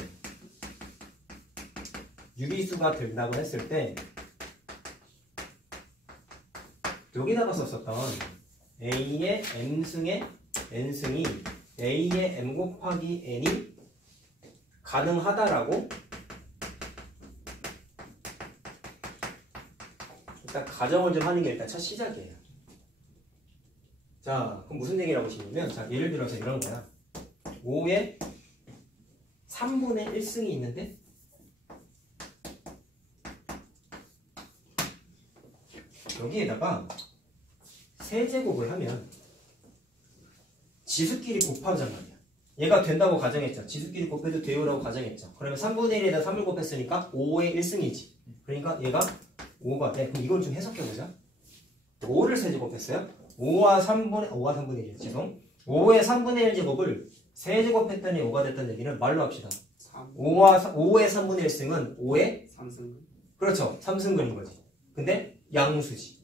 유리수가 된다고 했을 때 여기다가 썼었던 A의 M승의 N승이 A의 M 곱하기 N이 가능하다라고 일단 가정을 좀 하는 게 일단 첫 시작이에요. 자, 그럼 무슨 얘기라고 하시냐면 자, 예를 들어서 이런 거야. 5의 3분의 1승이 있는데 여기에다가 세제곱을 하면 지수끼리 곱하자는 말이야. 얘가 된다고 가정했죠. 지수끼리 곱해도 돼요라고 가정했죠. 그러면 3분의 1에다 3을 곱했으니까 5의 1승이지. 그러니까 얘가 5가 돼. 그럼 이걸 좀 해석해보자. 5를 세제곱했어요. 5와 3분의 1 죄송. 5의 3분의 1 제곱을 세제곱했더니 5가 됐다는 얘기는 말로 합시다. 5의 3분의 1승은 5의 3승. 그렇죠. 3승근인 거지. 근데 양수지.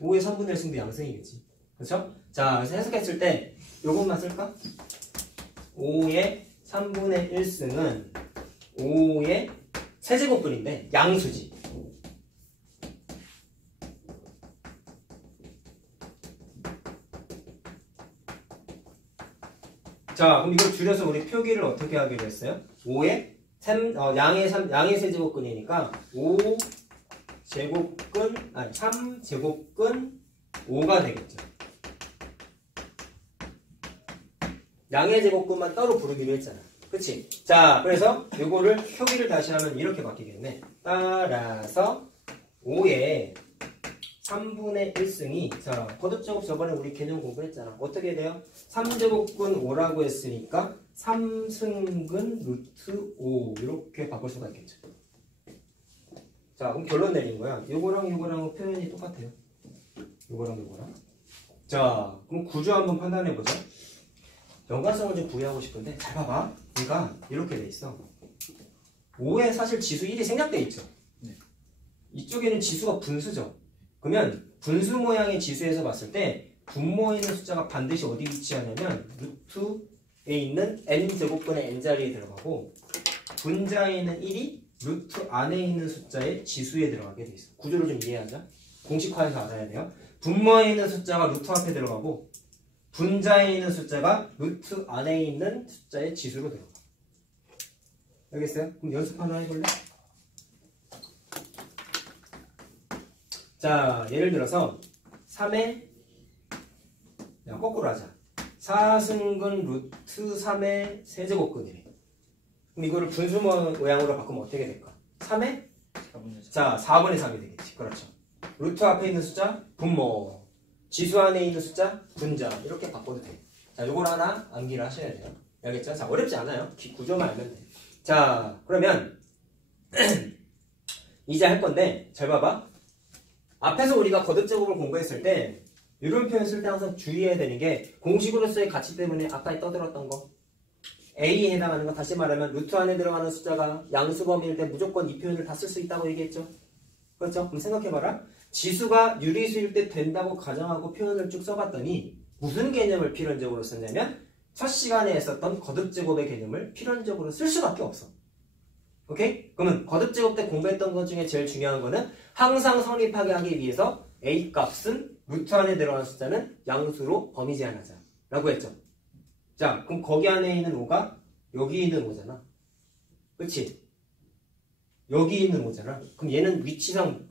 5의 3분의 1승도 양승이겠지. 그렇죠? 자, 그래서 해석했을 때 요것만 쓸까? 5의 3분의 1승은 5의 세제곱근인데 양수지. 자, 그럼 이걸 줄여서 우리 표기를 어떻게 하기로 했어요? 5의 양의 세제곱근이니까 3제곱근 5가 되겠죠. 양의 제곱근만 따로 부르기로 했잖아. 그치? 자, 그래서 요거를 표기를 다시 하면 이렇게 바뀌겠네. 따라서 5의 3분의 1승이 자, 거듭제곱 저번에 우리 개념 공부했잖아. 어떻게 돼요? 3제곱근 5라고 했으니까 3승근 루트 5 이렇게 바꿀 수가 있겠죠. 자, 그럼 결론 내린 거야. 요거랑 표현이 똑같아요. 요거랑. 자, 그럼 구조 한번 판단해보자. 연관성을 좀 부여하고 싶은데 잘 봐봐. 얘가 이렇게 돼 있어. 5에 사실 지수 1이 생략돼 있죠. 네. 이쪽에는 지수가 분수죠. 그러면 분수 모양의 지수에서 봤을 때 분모에 있는 숫자가 반드시 어디 위치하냐면 루트에 있는 n제곱근의 n자리에 들어가고 분자에 있는 1이 루트 안에 있는 숫자의 지수에 들어가게 돼 있어. 구조를 좀 이해하자. 공식화해서 알아야 돼요. 분모에 있는 숫자가 루트 앞에 들어가고 분자에 있는 숫자가 루트 안에 있는 숫자의 지수로 들어가. 알겠어요? 그럼 연습 하나 해볼래? 자, 예를 들어서 3의 거꾸로 하자. 4승근 루트 3의 세제곱근이래. 그럼 이거를 분수 모양으로 바꾸면 어떻게 될까? 3의 4분의 3이 되겠지. 그렇죠. 루트 앞에 있는 숫자 분모, 지수 안에 있는 숫자 분자 이렇게 바꿔도 돼. 자, 요걸 하나 암기를 하셔야 돼요. 알겠죠? 자, 어렵지 않아요. 구조만 알면 돼. 자, 그러면 이제 할 건데 잘 봐봐. 앞에서 우리가 거듭제곱을 공부했을 때 이런 표현 쓸 때 항상 주의해야 되는 게 공식으로서의 가치 때문에 아까 떠들었던 거 A에 해당하는 거 다시 말하면 루트 안에 들어가는 숫자가 양수 범위일 때 무조건 이 표현을 다 쓸 수 있다고 얘기했죠. 그렇죠? 그럼 생각해봐라. 지수가 유리수일 때 된다고 가정하고 표현을 쭉 써봤더니 무슨 개념을 필연적으로 썼냐면 첫 시간에 했었던 거듭제곱의 개념을 필연적으로 쓸 수밖에 없어. 오케이? 그러면 거듭제곱 때 공부했던 것 중에 제일 중요한 거는 항상 성립하게 하기 위해서 A 값은 루트 안에 들어가는 숫자는 양수로 범위 제한하자 라고 했죠. 자, 그럼 거기 안에 있는 5가 여기 있는 5잖아. 그치? 여기 있는 5잖아. 그럼 얘는 위치상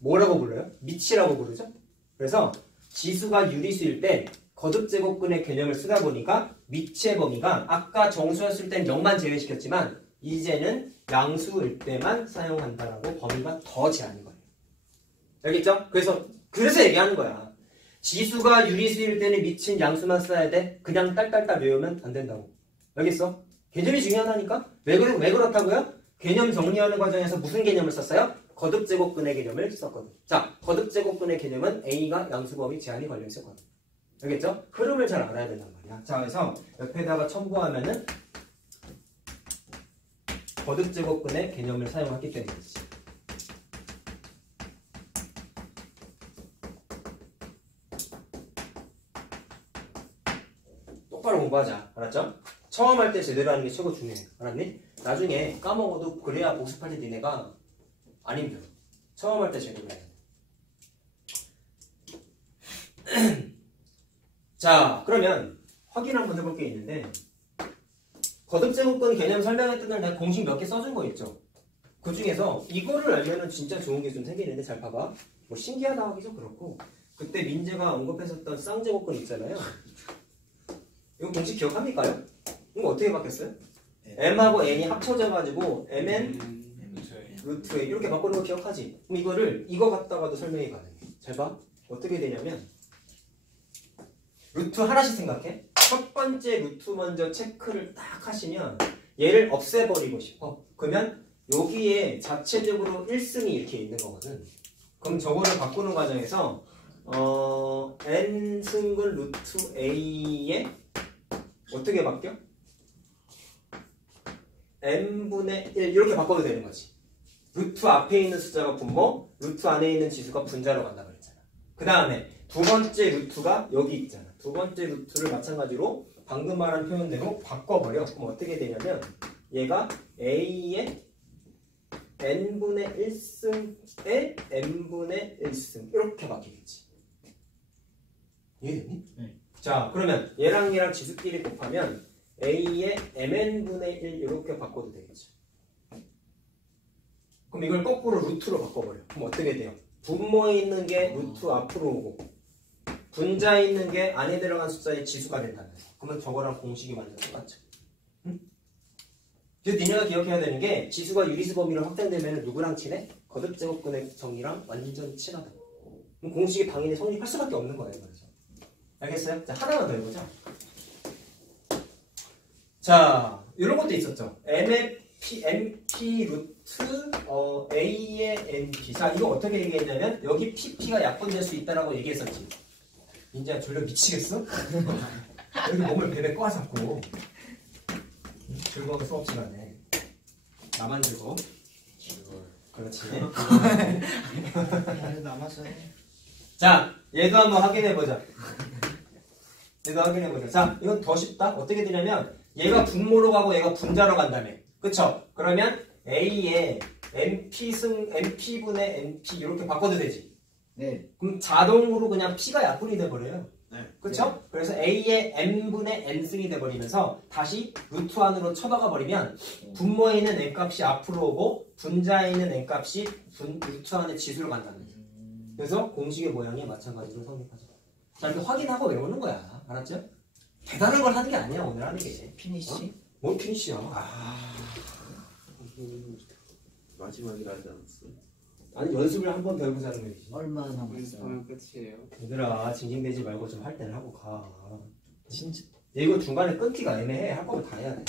뭐라고 불러요? 미치라고 부르죠? 그래서 지수가 유리수일 때 거듭제곱근의 개념을 쓰다 보니까 미치의 범위가 아까 정수였을 땐 0만 제외시켰지만 이제는 양수일 때만 사용한다라고 범위가 더 제한인 거예요. 알겠죠? 그래서 얘기하는 거야. 지수가 유리수일 때는 미친 양수만 써야 돼. 그냥 딸딸딸 외우면 안 된다고. 알겠어? 개념이 중요하다니까? 왜 그렇다고요? 개념 정리하는 과정에서 무슨 개념을 썼어요? 거듭제곱근의 개념을 썼거든. 자, 거듭제곱근의 개념은 A가 양수 범위 제한이 걸려 있었거든. 알겠죠? 흐름을 잘 알아야 된단 말이야. 자, 그래서 옆에다가 첨부하면은 거듭제곱근의 개념을 사용하기 때문이지. 똑바로 공부하자. 알았죠? 처음 할 때 제대로 하는 게 최고 중요해. 알았니? 나중에 까먹어도 그래야 복습할 때 니네가 안 힘들어. 처음 할 때 제대로 해야 돼. 자, 그러면 확인 한번 해볼 게 있는데 거듭제곱근 개념 설명할 때는 내가 공식 몇 개 써준 거 있죠? 그 중에서 이거를 알면은 진짜 좋은 게 좀 생기는데 잘 봐봐. 뭐 신기하다 하기 좀 그렇고 그때 민재가 언급했었던 쌍제곱근 있잖아요. 이거 공식 기억합니까요? 이거 어떻게 바뀌었어요? m하고 n이 합쳐져가지고 mn 루트 a 이렇게 바꾸는 거 기억하지? 그럼 이거 갖다가도 설명이 가능해. 잘 봐. 어떻게 되냐면 루트 하나씩 생각해. 첫 번째 루트 먼저 체크를 딱 하시면 얘를 없애버리고 싶어. 그러면 여기에 자체적으로 1승이 이렇게 있는 거거든. 그럼 저거를 바꾸는 과정에서 n승근 루트 a에 어떻게 바뀌어? n분의 1 이렇게 바꿔도 되는 거지. 루트 앞에 있는 숫자가 분모, 루트 안에 있는 지수가 분자로 간다 그랬잖아. 그 다음에 두 번째 루트가 여기 있잖아. 두 번째 루트를 마찬가지로 방금 말한 표현대로 바꿔버려. 그럼 어떻게 되냐면 얘가 a의 n분의 1승에 n분의 1승 이렇게 바뀌겠지. 이해됐니? 네. 자, 그러면 얘랑 지수끼리 곱하면 a의 mn분의 1 이렇게 바꿔도 되겠죠. 그럼 이걸 거꾸로 루트로 바꿔버려. 그럼 어떻게 돼요? 분모에 있는 게 루트 앞으로 오고 분자에 있는 게 안에 들어간 숫자의 지수가 된다는 거야. 그러면 저거랑 공식이 완전 똑같죠. 응? 그래서 니네가 기억해야 되는 게 지수가 유리수 범위로 확장되면 누구랑 친해? 거듭제곱근의 정리랑 완전 친하다. 그럼 공식이 당연히 성립할 수밖에 없는 거예요. 그래서. 알겠어요? 자, 하나만 더 해보자. 자, 이런 것도 있었죠. MP 루트 A의 NP. 자, 이거 어떻게 얘기했냐면 여기 PP가 약분될 수 있다라고 얘기했었지. 인자 졸려 미치겠어? 여기 몸을 베베 꼬아 잡고 즐거운 수업 시간에 나만 즐거워? 그렇지. 남았어요. 자, 얘도 한번 확인해보자. 자, 이건 더 쉽다. 어떻게 되냐면 얘가 분모로 가고 얘가 분자로 간다며. 그쵸? 그러면 A에 NP분의 NP 이렇게 바꿔도 되지. 네. 그럼 자동으로 그냥 P가 약분이 돼버려요. 네. 그쵸? 네. 그래서 A의 N분의 N승이 돼버리면서 다시 루트 안으로 쳐박아 버리면 분모에 있는 N값이 앞으로 오고 분자에 있는 N값이 루트 안에 지수로 간다는 거죠. 그래서 공식의 모양이 마찬가지로 성립하죠. 자, 이렇게 확인하고 외우는 거야. 알았죠? 대단한 걸 하는 게 아니야, 오늘 하는 게. 피니시? 뭘 피니시야? 마지막이라 하지 않았어? 아니, 연습을 한번 더 해보자는 거지. 얼마나 남았어요? 연습하면 끝이에요. 얘들아, 징징대지 말고 좀 할 때는 하고 가. 진짜. 이거 중간에 끊기가 애매해. 할 거면 다 해야 돼.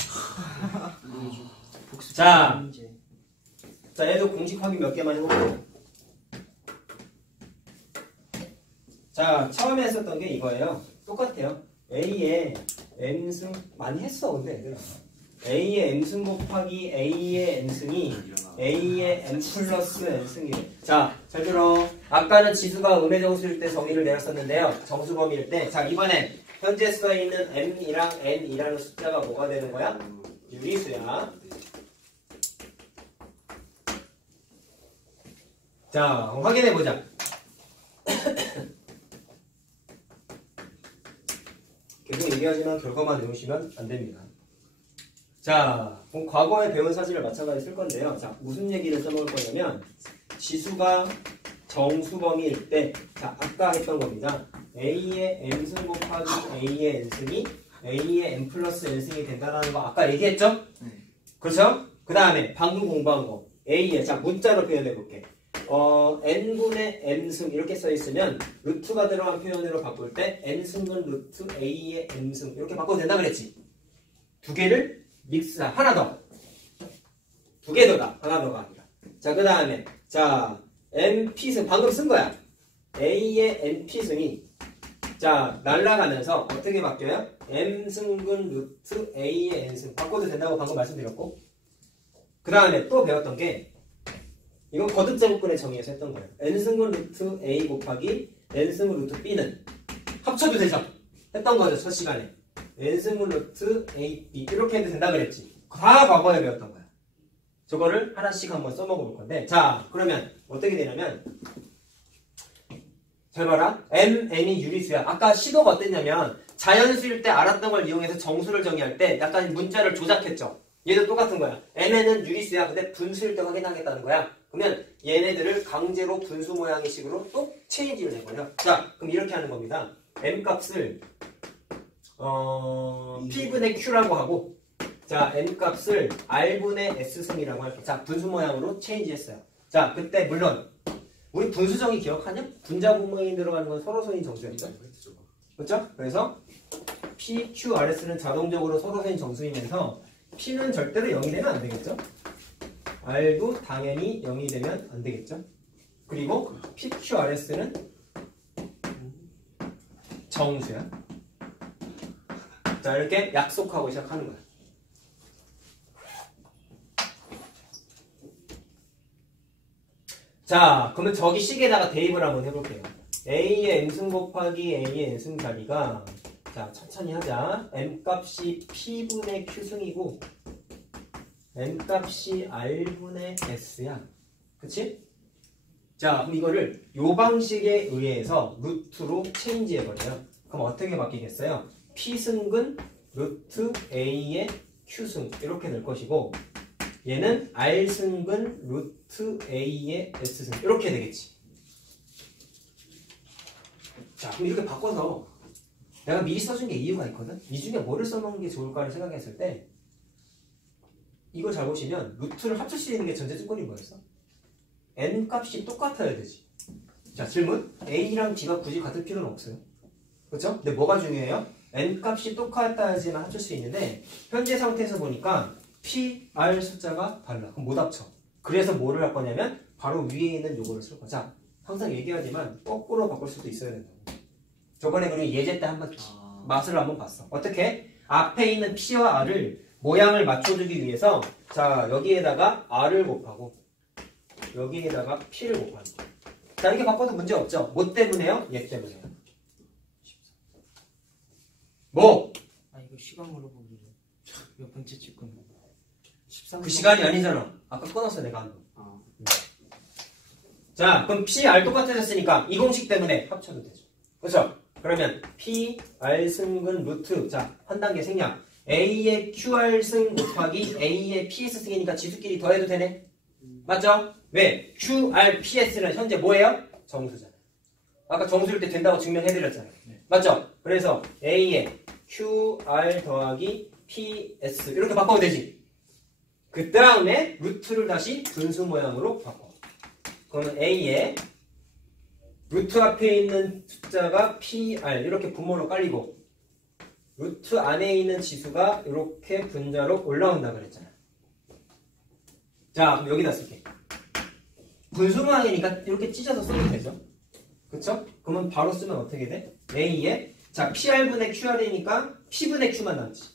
자, 얘도 공식 확인 몇 개만 해볼게요. 자, 처음에 했었던 게 이거예요. 똑같아요. A의 M승, 많이 했어, 근데 얘들아. A의 M승 곱하기 A의 N승이 A의 M 플러스 N승이래. 자, 잘 들어. 아까는 지수가 음의 정수일 때 정의를 내렸었는데요. 정수 범위일 때. 자, 이번엔 현재 수에 있는 M이랑 N이라는 숫자가 뭐가 되는 거야? 유리수야. 자, 확인해보자. 계속 얘기하지만 결과만 외우시면 안 됩니다. 자, 그럼 과거에 배운 사실을 마찬가지로 쓸 건데요. 자, 무슨 얘기를 써먹을 거냐면 지수가 정수범위일 때, 자, 아까 했던 겁니다. A의 M승 곱하기 A의 N승이 A의 n 플러스 n승이 된다는 거 아까 얘기했죠? 네. 그렇죠? 그 다음에 방금 공부한 거 A의 자 문자로 표현해 볼게. n분의 m승 이렇게 써 있으면 루트가 들어간 표현으로 바꿀 때 n승은 루트 A의 m승 이렇게 바꿔도 된다 그랬지? 두 개를 믹스 하나 더. 두 개 더다. 하나 더가 아니라. 자, 그 다음에 자 np승 방금 쓴 거야. A의 np승이 자 날라가면서 어떻게 바뀌어요? m승분 루트 A의 n승 바꿔도 된다고 방금 말씀드렸고 그 다음에 또 배웠던 게 이건 거듭제곱근의 정의에서 했던 거예요. n승분 루트 A 곱하기 n승분 루트 B는 합쳐도 되죠? 했던 거죠 첫 시간에. n승분 루트 A, B 이렇게 해도 된다 그랬지. 다 과거에 배웠던 거야. 저거를 하나씩 한번 써먹어 볼 건데 자 그러면 어떻게 되냐면 잘 봐라. m, n이 유리수야. 아까 시도가 어땠냐면 자연수일 때 알았던 걸 이용해서 정수를 정의할 때 약간 문자를 조작했죠. 얘도 똑같은 거야. mn은 유리수야. 근데 분수일 때 확인하겠다는 거야. 그러면 얘네들을 강제로 분수 모양의 식으로 또 체인지를 해버려. 자 그럼 이렇게 하는 겁니다. m 값을 p분의 q라고 하고 자 n 값을 r분의 s승이라고 할게. 자 분수 모양으로 체인지했어요. 자 그때 물론 우리 분수정의 기억하냐? 분자 분모에 들어가는 건 서로선인 정수였죠. 그렇죠? 그래서 P, Q, RS는 자동적으로 서로선인 정수이면서 P는 절대로 0이 되면 안 되겠죠? R도 당연히 0이 되면 안 되겠죠? 그리고 P, Q, RS는 정수야. 자 이렇게 약속하고 시작하는 거야. 자, 그러면 저기 식에다가 대입을 한번 해볼게요. A의 m승 곱하기 A의 n승 자리가 자, 천천히 하자. m값이 p분의 q승이고 m값이 r분의 s야. 그치? 자, 그럼 이거를 요 방식에 의해서 루트로 체인지 해버려요. 그럼 어떻게 바뀌겠어요? p승근 루트 A의 q승 이렇게 될 것이고 얘는 r승근 루트 A의 s승 이렇게 되겠지. 자 그럼 이렇게 바꿔서 내가 미리 써준 게 이유가 있거든. 이 중에 뭐를 써먹는 게 좋을까를 생각했을 때 이거 잘 보시면 루트를 합칠 수 있는 게 전제 조건이 뭐였어? n 값이 똑같아야 되지. 자 질문 A랑 B가 굳이 같을 필요는 없어요. 그렇죠? 근데 뭐가 중요해요? n 값이 똑같아야지만 합칠 수 있는데 현재 상태에서 보니까 P, R 숫자가 달라. 그럼 못 합쳐. 그래서 뭐를 할 거냐면 바로 위에 있는 요거를 쓸 거야. 자, 항상 얘기하지만 거꾸로 바꿀 수도 있어야 된다. 저번에 우리 예제 때 한번 맛을 한번 봤어. 어떻게? 앞에 있는 P와 R을 모양을 맞춰주기 위해서 자 여기에다가 R을 곱하고 여기에다가 P를 곱하는 거야. 자 이렇게 바꿔도 문제 없죠? 뭐 때문에요? 얘 때문에요. 뭐? 아 이거 시간 물어보기로 몇 번째 찍은 거? 13. 그 시간이 아니잖아. 아까 끊었어 내가 한 거. 아. 자 그럼 P, R 똑같아졌으니까 이 공식 때문에 합쳐도 되죠. 그렇죠? 그러면 P, R 승근 루트 자 한 단계 생략 A의 QR 승 곱하기 A의 PS 승이니까 지수끼리 더해도 되네. 맞죠? 왜? QR, PS는 현재 뭐예요? 정수잖아. 아까 정수일 때 된다고 증명해드렸잖아요. 네. 맞죠? 그래서 A의 QR 더하기 PS 이렇게 바꿔도 되지. 그 다음에 루트를 다시 분수 모양으로 바꿔. 그러면 A의 루트 앞에 있는 숫자가 PR 이렇게 분모로 깔리고 루트 안에 있는 지수가 이렇게 분자로 올라온다 그랬잖아. 자 그럼 여기다 쓸게. 분수 모양이니까 이렇게 찢어서 써도 되죠. 그쵸? 그러면 바로 쓰면 어떻게 돼? A에 자 PR분의 QR이니까 P분의 Q만 남지.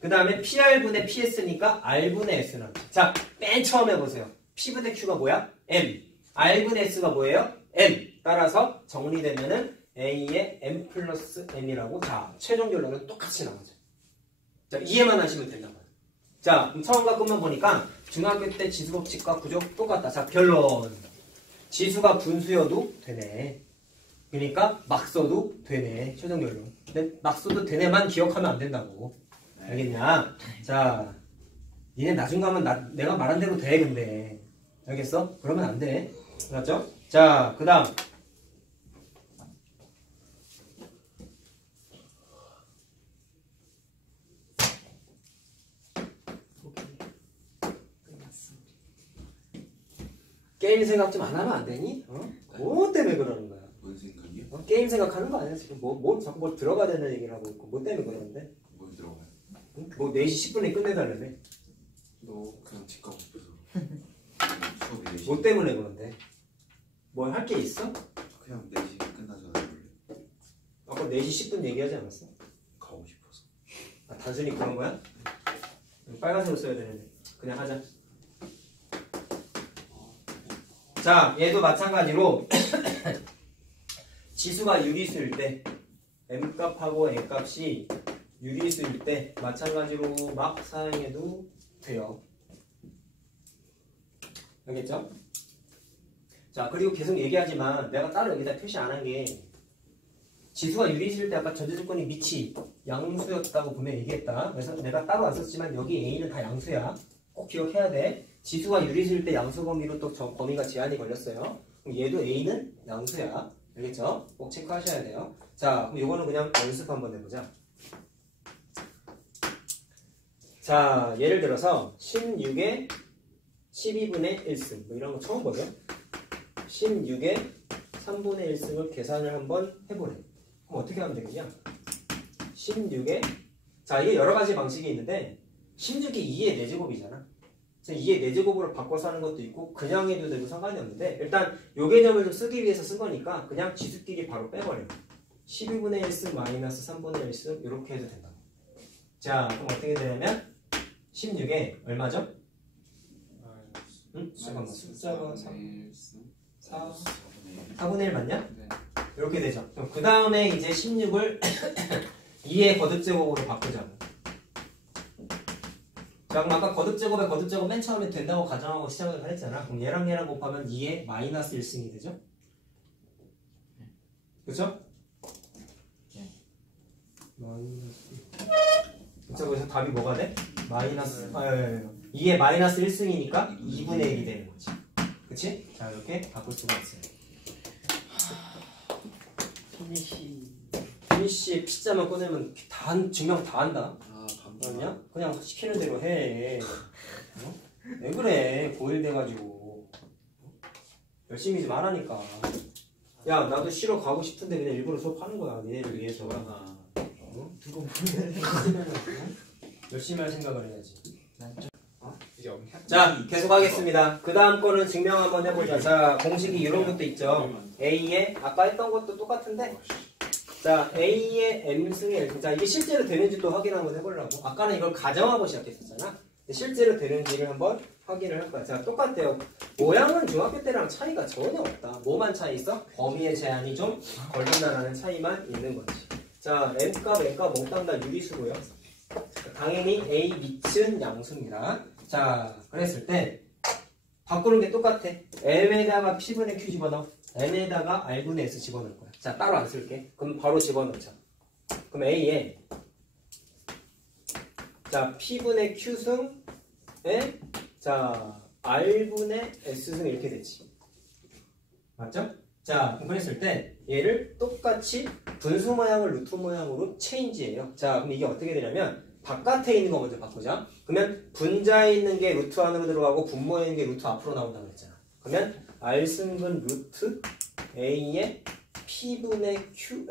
그 다음에 PR분의 PS니까 R분의 S 남지. 자 맨 처음에 보세요. P분의 Q가 뭐야? M. R분의 S가 뭐예요? M. 따라서 정리되면은 A의 M 플러스 M이라고 자 최종 결론은 똑같이 나오죠. 자 이해만 하시면 된단 말이에요. 자 그럼 처음과 끝만 보니까 중학교 때 지수법칙과 구조 똑같다. 자 결론 지수가 분수여도 되네. 그러니까 막 써도 되네. 최종 결론. 근데 막 써도 되네만 기억하면 안 된다고. 알겠냐? 자 니네 나중 가면 내가 말한 대로 돼. 근데 알겠어? 그러면 안 돼. 알았죠? 자 그 다음 게임 생각 좀 안 하면 안 되니? 뭐 때문에 그러는 거야? 뭔 생각이요? 게임 생각하는 거 아니야 지금? 자꾸 뭐 들어가야 되는 얘기를 하고 있고 뭐 때문에 그러는데? 뭘 들어가요? 뭐 4시 10분에 끝내달라며? 너 그냥 집 가고 싶어서. 수업이 4시. 뭐 때문에 그런데? 뭘 할 게 있어? 그냥 4시 끝나잖아 원래. 아까 4시 10분 얘기하지 않았어? 가고 싶어서. 아, 단순히 그런 거야? 빨간색으로 써야 되는데 그냥 하자. 자, 얘도 마찬가지로 지수가 유리수일 때 m값하고 n값이 유리수일 때 마찬가지로 막 사용해도 돼요. 알겠죠? 자, 그리고 계속 얘기하지만 내가 따로 여기다 표시 안 한 게 지수가 유리수일 때 아까 전제조건이 밑이 양수였다고 분명히 얘기했다. 그래서 내가 따로 안 썼지만 여기 A는 다 양수야. 꼭 기억해야 돼. 지수가 유리수일 때 양수 범위로 또 저 범위가 제한이 걸렸어요. 그럼 얘도 A는 양수야. 알겠죠? 꼭 체크하셔야 돼요. 자, 그럼 이거는 그냥 연습 한번 해보자. 자, 예를 들어서 16에 12분의 1승 뭐 이런 거 처음 보죠? 16에 3분의 1승을 계산을 한번 해보래. 그럼 어떻게 하면 되겠냐? 16에 자, 이게 여러 가지 방식이 있는데 16이 2의 4제곱이잖아. 2의 4제곱으로 바꿔서 하는 것도 있고 그냥 해도 되고 상관이 없는데 일단 요 개념을 좀 쓰기 위해서 쓴 거니까 그냥 지수끼리 바로 빼버려. 12분의 1승 마이너스 3분의 1승 이렇게 해도 된다. 자, 그럼 어떻게 되냐면 16에 얼마죠? 응? 잠깐만 숫자가 4분의 1 맞냐? 네. 이렇게 되죠. 그 다음에 이제 16을 2의 거듭제곱으로 바꾸자고. 자, 그럼 아까 거듭제곱에 거듭제곱 맨 처음에 된다고 가정하고 시작을 했잖아. 그럼 얘랑 곱하면 2의 마이너스 1승이 되죠? 그쵸? 네. 마이너스. 그쵸? 그래서 답이 뭐가 돼? 마이너스. 2의 마이너스 1승이니까 2분의 1이 되는 거지. 그치? 자, 이렇게 바꿀 수가 있어요. 피니쉬의 피자만 꺼내면 증명 다 한다. 아 아니야? 그냥 시키는 대로 해. 어? 왜 그래? 고1 돼가지고. 열심히 좀 하라니까. 야, 나도 쉬러 가고 싶은데 그냥 일부러 수업하는 거야. 니네를 위해서. 어? 두고 열심히 할 생각을 해야지. 보면 자, 계속 하겠습니다. 그 다음 거는 증명 한번 해보자. 자, 공식이 이런 것도 있죠. A의, 아까 했던 것도 똑같은데. 자, A의 M승의 1. 자, 이게 실제로 되는지 또 확인 한번 해보려고. 아까는 이걸 가정하고 시작했었잖아. 실제로 되는지를 한번 확인을 할 거야. 자, 똑같대요. 모양은 중학교 때랑 차이가 전혀 없다. 뭐만 차이 있어? 범위의 제한이 좀 걸린다라는 차이만 있는 거지. 자, M값, N값 몽땅 다 유리수고요. 당연히 A 밑은 양수입니다. 자, 그랬을 때 바꾸는 게 똑같아. M에다가 P분의 Q 집어넣어. N에다가 R분의 S 집어넣을 거야. 자, 따로 안 쓸게. 그럼 바로 집어넣자. 그럼 A에 자, P분의 Q승에 자, R분의 S승 이렇게 되지. 맞죠? 자, 그럼 그랬을 때 얘를 똑같이 분수 모양을 루트 모양으로 체인지해요. 자, 그럼 이게 어떻게 되냐면 바깥에 있는 거 먼저 바꾸자. 그러면 분자에 있는 게 루트 안으로 들어가고 분모에 있는 게 루트 앞으로 나온다고 했잖아. 그러면 R승분 루트 A의 P분의 Q,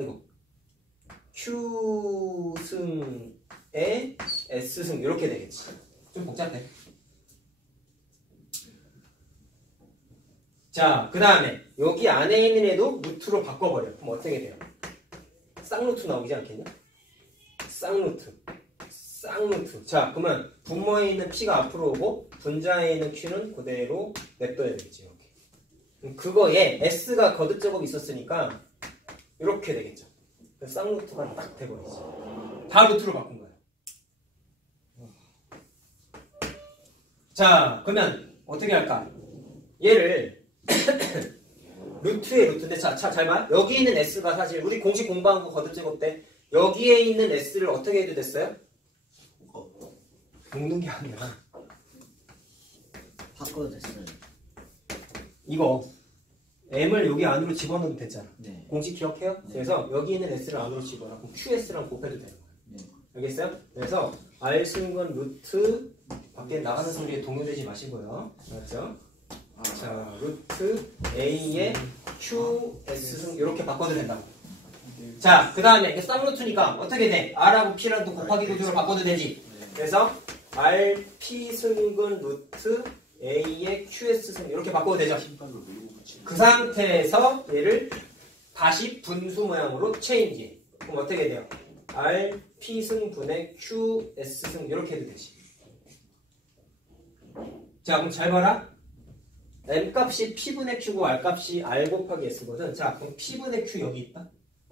Q승의 S승 이렇게 되겠지. 좀 복잡해. 자, 그 다음에 여기 안에 있는 애도 루트로 바꿔버려. 그럼 어떻게 돼요? 쌍루트 나오지 않겠냐? 쌍루트. 자, 그러면 분모에 있는 P가 앞으로 오고 분자에 있는 Q는 그대로 냅둬야 되겠지. 여기. 그럼 그거에 S가 거듭제곱이 있었으니까 이렇게 되겠죠. 쌍루트가 딱 돼버리지. 다 루트로 바꾼 거야. 자, 그러면 어떻게 할까? 얘를 루트의 루트인데 잘 봐. 여기 있는 S가 사실 우리 공식 공부한 거 거듭제곱 때 여기에 있는 S를 어떻게 해도 됐어요? 묶는 게 아니라 바꿔도 됐어요. 이거 M을 여기 안으로 집어넣으면 됐잖아. 네. 공식 기억해요? 네. 그래서 여기 있는 S를 안으로 집어넣고 QS랑 곱해도 되는 거예요. 네. 알겠어요? 그래서 R승분 루트 밖에 나가는 소리에 동요되지 마시고요. 알았죠? 자, 루트 A의 QS승 이렇게 바꿔도 된다. 자, 그 다음에 이게 쌍루트니까 어떻게 돼? R하고 P랑 또 곱하기 구조로 바꿔도 되지. 그래서 RP 승근 루트 A의 QS승 이렇게 바꿔도 되죠. 그 상태에서 얘를 다시 분수 모양으로 체인지. 그럼 어떻게 돼요? RP승 분의 QS승 이렇게 해도 되지. 자, 그럼 잘 봐라. M값이 P분의 Q고 R값이 R 곱하기 S거든. 자, 그럼 P분의 Q 여기 있다.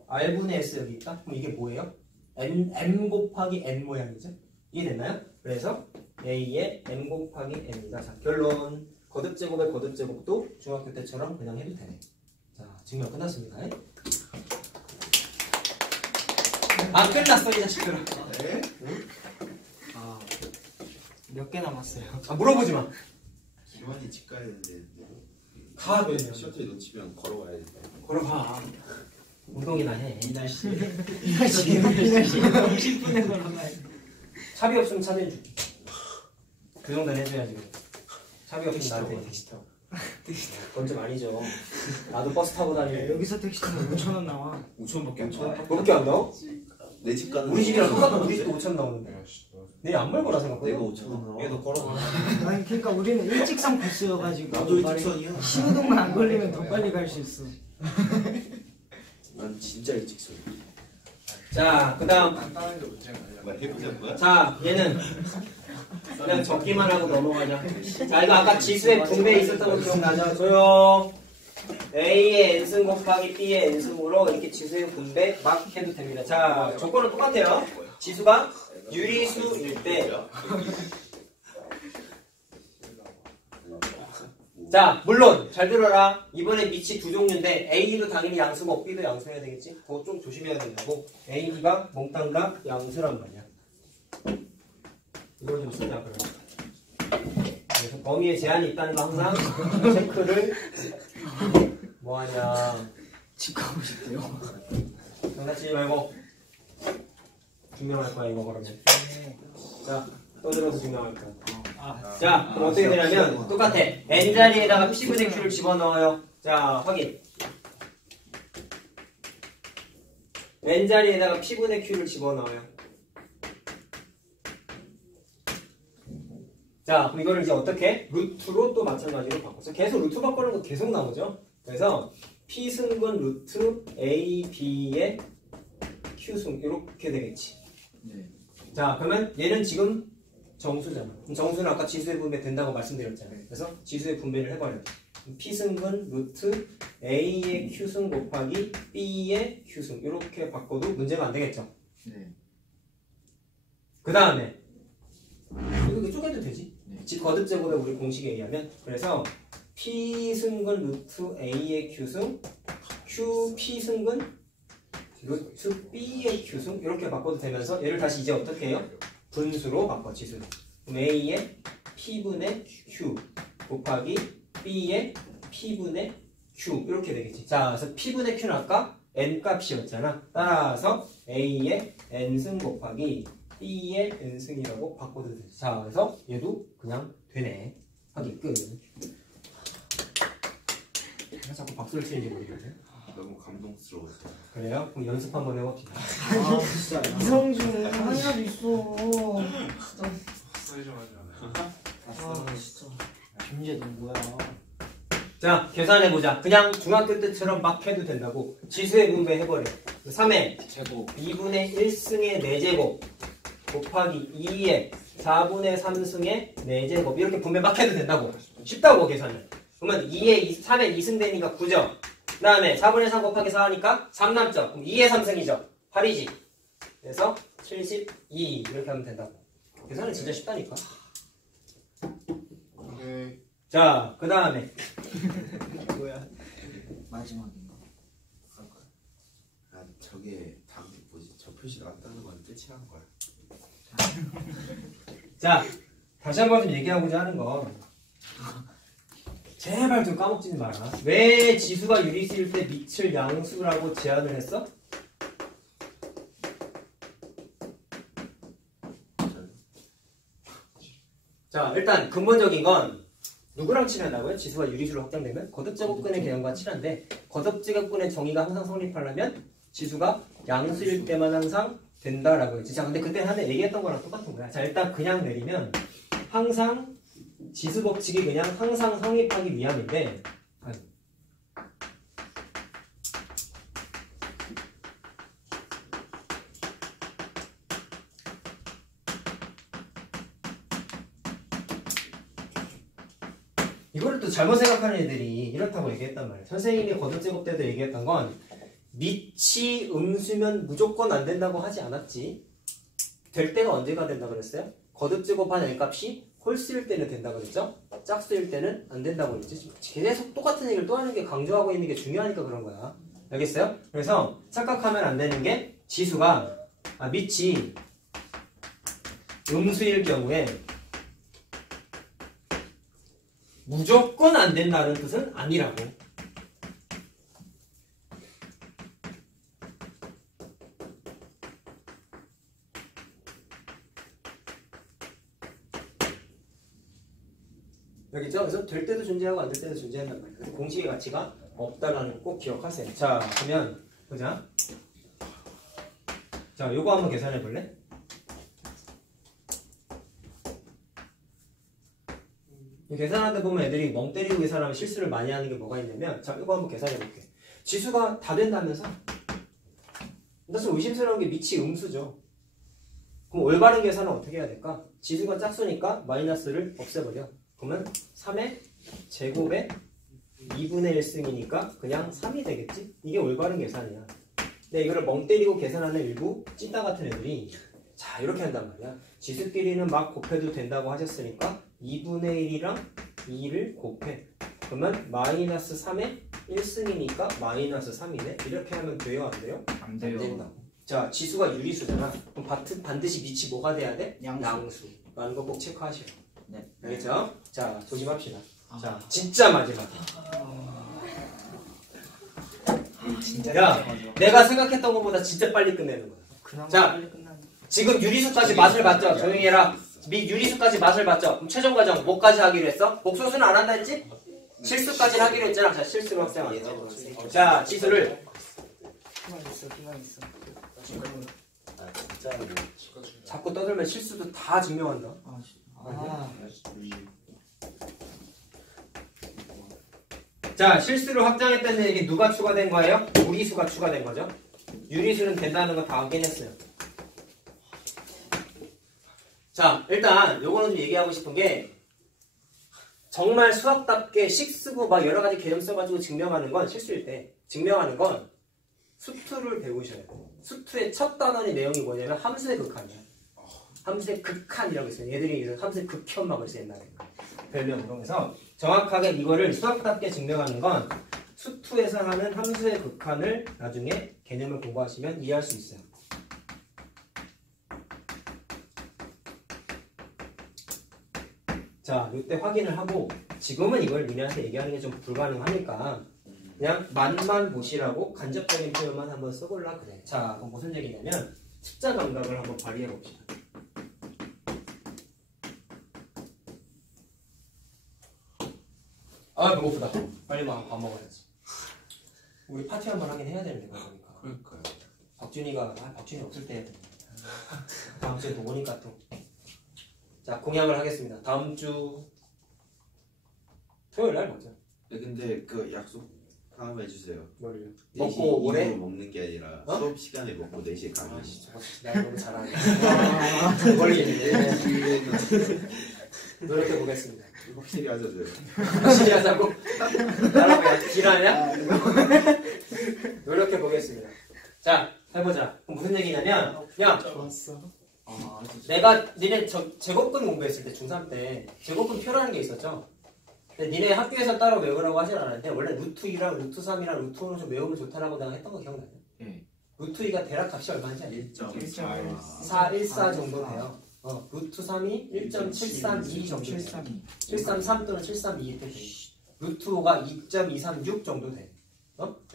R분의 S 여기 있다. 그럼 이게 뭐예요? M 곱하기 N 모양이죠. 이해됐나요? 그래서 A의 M 곱하기 N이다. 자, 결론. 거듭제곱의 거듭제곱도 중학교 때처럼 그냥 해도 되네. 자, 증명 끝났습니다. 아, 끝났어, 이 자식들아. 네? 아, 몇 개 남았어요? 아, 물어보지 마. 기환이 집 가야 되는데 가, 몇 년. 셔틀 놓치면 걸어가야 돼. 걸어봐. 운동이나 해. 이 날씨. 이 날씨. 10분에 걸어가야 돼. 차비 없으면 차비 해줄게. 그 정도는 해줘야지. 차비 없으면 나한테. 택시 타고. 그건 좀 아니죠. 나도 버스 타고 다니는데. 여기서 택시 타면 5,000원 나와. 5천원밖에 안 나와. 그렇게 안 나와? 내 집 가는 우리 집이랑 똑같아. 우리 집도 5천 나오는데. 내 안 멀거나 생각보다. 내가 5천원 나와. 얘도 걸어가. 아니 그러니까 우리는 일직선 코스여가지고 나도 일직선이야. 신호등만 안 걸리면 더 빨리 갈 수 있어. 난 진짜 일직선. 자, 그 다음. 뭐 해보자는 거야? 자, 얘는 그냥 적기만 하고 넘어가자. 자, 이거 아까 지수의 분배 있었던 거 기억나죠? 조용. A의 n승 곱하기 B의 n승으로 이렇게 지수의 분배 막 해도 됩니다. 자, 조건은 똑같아요. 지수가 유리수일 때. 자, 물론 잘 들어라. 이번에 밑이 두 종류인데 A도 당연히 양수고 B도 양수해야 되겠지? 그거 좀 조심해야 된다고. A, B가 몽땅 양수란 말이야. 이걸 좀 쓰자 그래. 그래서 범위에 제한이 있다는 거 항상 체크를 뭐하냐. 집 가고 싶대요. 장난치지 말고 증명할 거야 이거 그러면. 자, 떠들어서 증명할 거야. 자, 그럼 어떻게 되냐면 똑같아. n 자리에다가 P분의 Q를 집어넣어요. 자, 확인. n 자리에다가 P분의 Q를 집어넣어요. 자, 그럼 이거를 이제 어떻게? 루트로 또 마찬가지로 바꿔서 계속 루트 바꾸는 거 계속 나오죠. 그래서 P승분 루트 A, B의 Q승 이렇게 되겠지. 네. 자, 그러면 얘는 지금 정수잖아. 그럼 정수는 아까 지수의 분배 된다고 말씀드렸잖아요. 그래서 지수의 분배를 해버려요. P승분 루트 A의 Q승 곱하기 B의 Q승 이렇게 바꿔도 문제가 안 되겠죠. 네. 그 다음에 이거 쪼개도 되지. 네. 즉 거듭제곱의 우리 공식에 의하면 그래서 P승근 루트 A의 Q승 Q P승근 루트 B의 Q승 이렇게 바꿔도 되면서 얘를 다시 이제 어떻게 해요? 분수로 바꿔 지수를. 그럼 A의 P분의 Q 곱하기 B의 P분의 Q 이렇게 되겠지. 자, 그래서 P분의 Q는 아까 N 값이었잖아. 따라서 A의 N승 곱하기 B의 N승이라고 바꿔도 돼. 자, 그래서 얘도 그냥 되네. 하기 끝. 왜 자꾸 박수를 치는지 모르겠네. 너무 감동스러워서. 그래요? 그럼 연습 한번 해봅시다. 아 진짜 이성준 하나도 있어. 아 진짜 김재 너 뭐야? 자, 계산해보자. 그냥 중학교 때처럼 막 해도 된다고. 지수의 분배 해버려. 3의 제곱 2분의 1승의 4제곱 곱하기 2의 4분의 3승의 4제곱 이렇게 분배 막 해도 된다고. 쉽다고 계산은. 그러면 3의 2승 되니까 9죠. 그 다음에 4분의 3 곱하기 4 하니까 3 남죠. 그럼 2의 3승이죠. 8이지. 그래서 72 이렇게 하면 된다고. 계산은 진짜 쉽다니까. 자, 그 다음에 뭐야? 마지막인가? 아 저게 답 뭐지? 저 표시 나왔다는 건 끝이란 거야. 자, 다시 한번 좀 얘기하고자 하는 건 제발 좀 까먹지 마라. 왜 지수가 유리수일 때 밑을 양수라고 제한을 했어? 자, 일단 근본적인 건 누구랑 친하다고요? 지수가 유리수로 확장되면 거듭제곱근의 개념과 친한데 거듭제곱근의 정의가 항상 성립하려면 지수가 양수일 때만 항상 된다라고 했지. 자, 근데 그때 하는 얘기했던 거랑 똑같은 거야. 자, 일단 그냥 내리면 항상 지수 법칙이 그냥 항상 성립하기 위함인데 이거를 또 잘못 생각하는 애들이 이렇다고 얘기했단 말이에요. 선생님이 거듭제곱 때도 얘기했던 건 밑이 음수면 무조건 안 된다고 하지 않았지. 될 때가 언제가 된다 그랬어요? 거듭제곱한 L값이 홀수일 때는 된다 그랬죠? 짝수일 때는 안 된다고 그랬지. 계속 똑같은 얘기를 또 하는 게 강조하고 있는 게 중요하니까 그런 거야. 알겠어요? 그래서 착각하면 안 되는 게 지수가 밑이 음수일 경우에 무조건 안 된다는 뜻은 아니라고. 여기죠? 그래서 될 때도 존재하고 안 될 때도 존재한단 말이에요. 그래서 공식의 가치가 없다라는 거 꼭 기억하세요. 자, 그러면 보자. 자, 요거 한번 계산해 볼래? 계산하다 보면 애들이 멍 때리고 계산하면 실수를 많이 하는 게 뭐가 있냐면, 자, 이거 한번 계산해 볼게. 지수가 다 된다면서? 근데 좀 의심스러운 게 밑이 음수죠. 그럼 올바른 계산은 어떻게 해야 될까? 지수가 짝수니까 마이너스를 없애버려. 그러면 3의 제곱에 2분의 1승이니까 그냥 3이 되겠지? 이게 올바른 계산이야. 근데 이거를 멍 때리고 계산하는 일부 찐따 같은 애들이 자, 이렇게 한단 말이야. 지수끼리는 막 곱해도 된다고 하셨으니까 2분의 1이랑 2를 곱해. 그러면 마이너스 3의 1승이니까 마이너스 3이네. 이렇게 하면 돼요? 안 돼요? 안 돼요. 된다고. 자, 지수가 유리수잖아. 그럼 반드시 밑이 뭐가 돼야 돼? 양수. 라는 거 꼭 체크하시오. 네. 알겠죠? 자, 조심합시다. 아. 자, 진짜 마지막. 진짜 야, 내가 생각했던 것보다 진짜 빨리 끝내는 거야. 그나마 자, 빨리 끝나는. 지금 유리수까지 맛을 봤죠? 조용히 해라. 유리수까지 맛을 봤죠? 그럼 최종 과정 뭐까지 하기로 했어? 복소수는 안 한다 했지? 실수까지 하기로 했잖아. 자, 실수로 확장하자. 자, 지수를 희망 있어. 자꾸 떠들면 실수도 다 증명한다. 자, 실수를 확장했다는 얘기 누가 추가된 거예요? 무리수가 추가된 거죠. 유리수는 된다는 거 다 확인했어요. 자, 일단 요거는 좀 얘기하고 싶은 게 정말 수학답게 식 쓰고 막 여러 가지 개념 써가지고 증명하는 건 실수일 때 증명하는 건 수투를 배우셔야 돼요. 수투의 첫 단원의 내용이 뭐냐면 함수의 극한이야. 함수의 극한이라고 있어요. 얘들이 함수의 극현 막 그랬어요 옛날에. 별명으로. 그래서 정확하게 이거를 수학답게 증명하는 건 수투에서 하는 함수의 극한을 나중에 개념을 공부하시면 이해할 수 있어요. 자, 이때 확인을 하고 지금은 이걸 니네한테 얘기하는 게 좀 불가능하니까 그냥 맛만 보시라고 간접적인 표현만 한번 써볼라 그래. 자, 그럼 무슨 얘기냐면 숫자 감각을 한번 발휘해 봅시다. 아, 배고프다. 빨리 밥 먹어야지. 우리 파티 한번 하긴 해야 되는데 그러니까. 그럴까요? 박준이가 박준이 없을 때 해야 돼. 다음 주에 또 오니까 또. 자, 공약을 하겠습니다. 다음 주 토요일 날 먹자. 네, 근데 그 약속 다음에 해주세요. 뭘요? 4시 먹고 오래? 이후로 먹는 게 아니라 어? 수업 시간에 먹고 4시에 가는 거. 나 너무 잘하네. 걸리겠는데. 노력해 보겠습니다. 확실히 하셔줘요. 확실히 하자고? 나라고 야 길하냐? 노력해 보겠습니다. 자, 해보자. 그럼 무슨 얘기냐면, 야, 좋았어. 내가 니네 제곱근 공부했을 때 중3 때 제곱근 표라는 게 있었죠. 근데 니네 학교에서 따로 외우라고 하진 않았는데 원래 루트 2랑 루트 3이랑 루트 5는 좀 외우면 좋다라고 내가 했던 거 기억나요? 예. 루트 2가 대략 값이 얼마인지 알죠? 1.4. 414 정도 돼요. 루트 3이 1.732 정도 돼요. 733 또는 732 때 돼요. 루트 5가 2.236 정도 돼.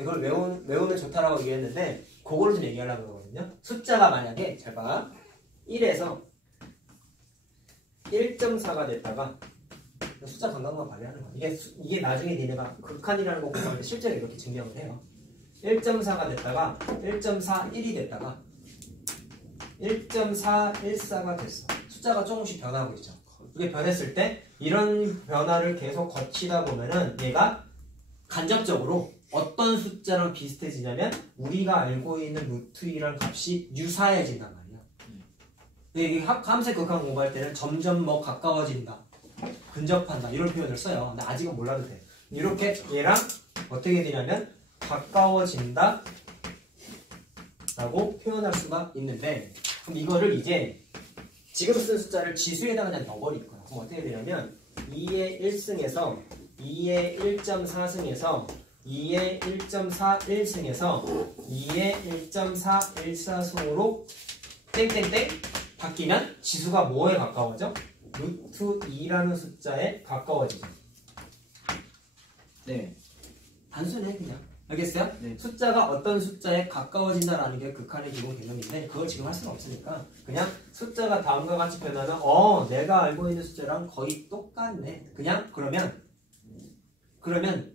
이걸 외우면 좋다라고 얘기했는데 그거를 좀 얘기하려고 그러거든요. 숫자가 만약에 잘 봐. 1에서 1.4가 됐다가 숫자 감각만 발휘하는 거야. 이게 나중에 니네가 극한이라는 거 공부할 때 실제로 이렇게 증명을 해요. 1.4가 됐다가 1.41이 됐다가 1.414가 됐어. 숫자가 조금씩 변하고 있죠. 이게 변했을 때 이런 변화를 계속 거치다 보면은 얘가 간접적으로 어떤 숫자랑 비슷해지냐면 우리가 알고 있는 루트 2랑 값이 유사해진단 말이야. 이게 함수의 극한 공부할 때는 점점 뭐 가까워진다, 근접한다 이런 표현을 써요. 근데 아직은 몰라도 돼. 이렇게 얘랑 어떻게 되냐면 가까워진다 라고 표현할 수가 있는데, 그럼 이거를 이제 지금 쓴 숫자를 지수에다가 그냥 넣어버릴 거야. 그럼 어떻게 되냐면 2의 1승에서 2의 1.4승에서 2의 1.41승에서 2의 1.414승으로 땡땡땡 바뀌면 지수가 뭐에 가까워져? 루트 2라는 숫자에 가까워지죠. 네. 단순해 그냥. 알겠어요? 네. 숫자가 어떤 숫자에 가까워진다라는 게 극한의 기본 개념인데 그걸 지금 할 수는 없으니까 그냥 숫자가 다음과 같이 변하면 내가 알고 있는 숫자랑 거의 똑같네. 그냥 그러면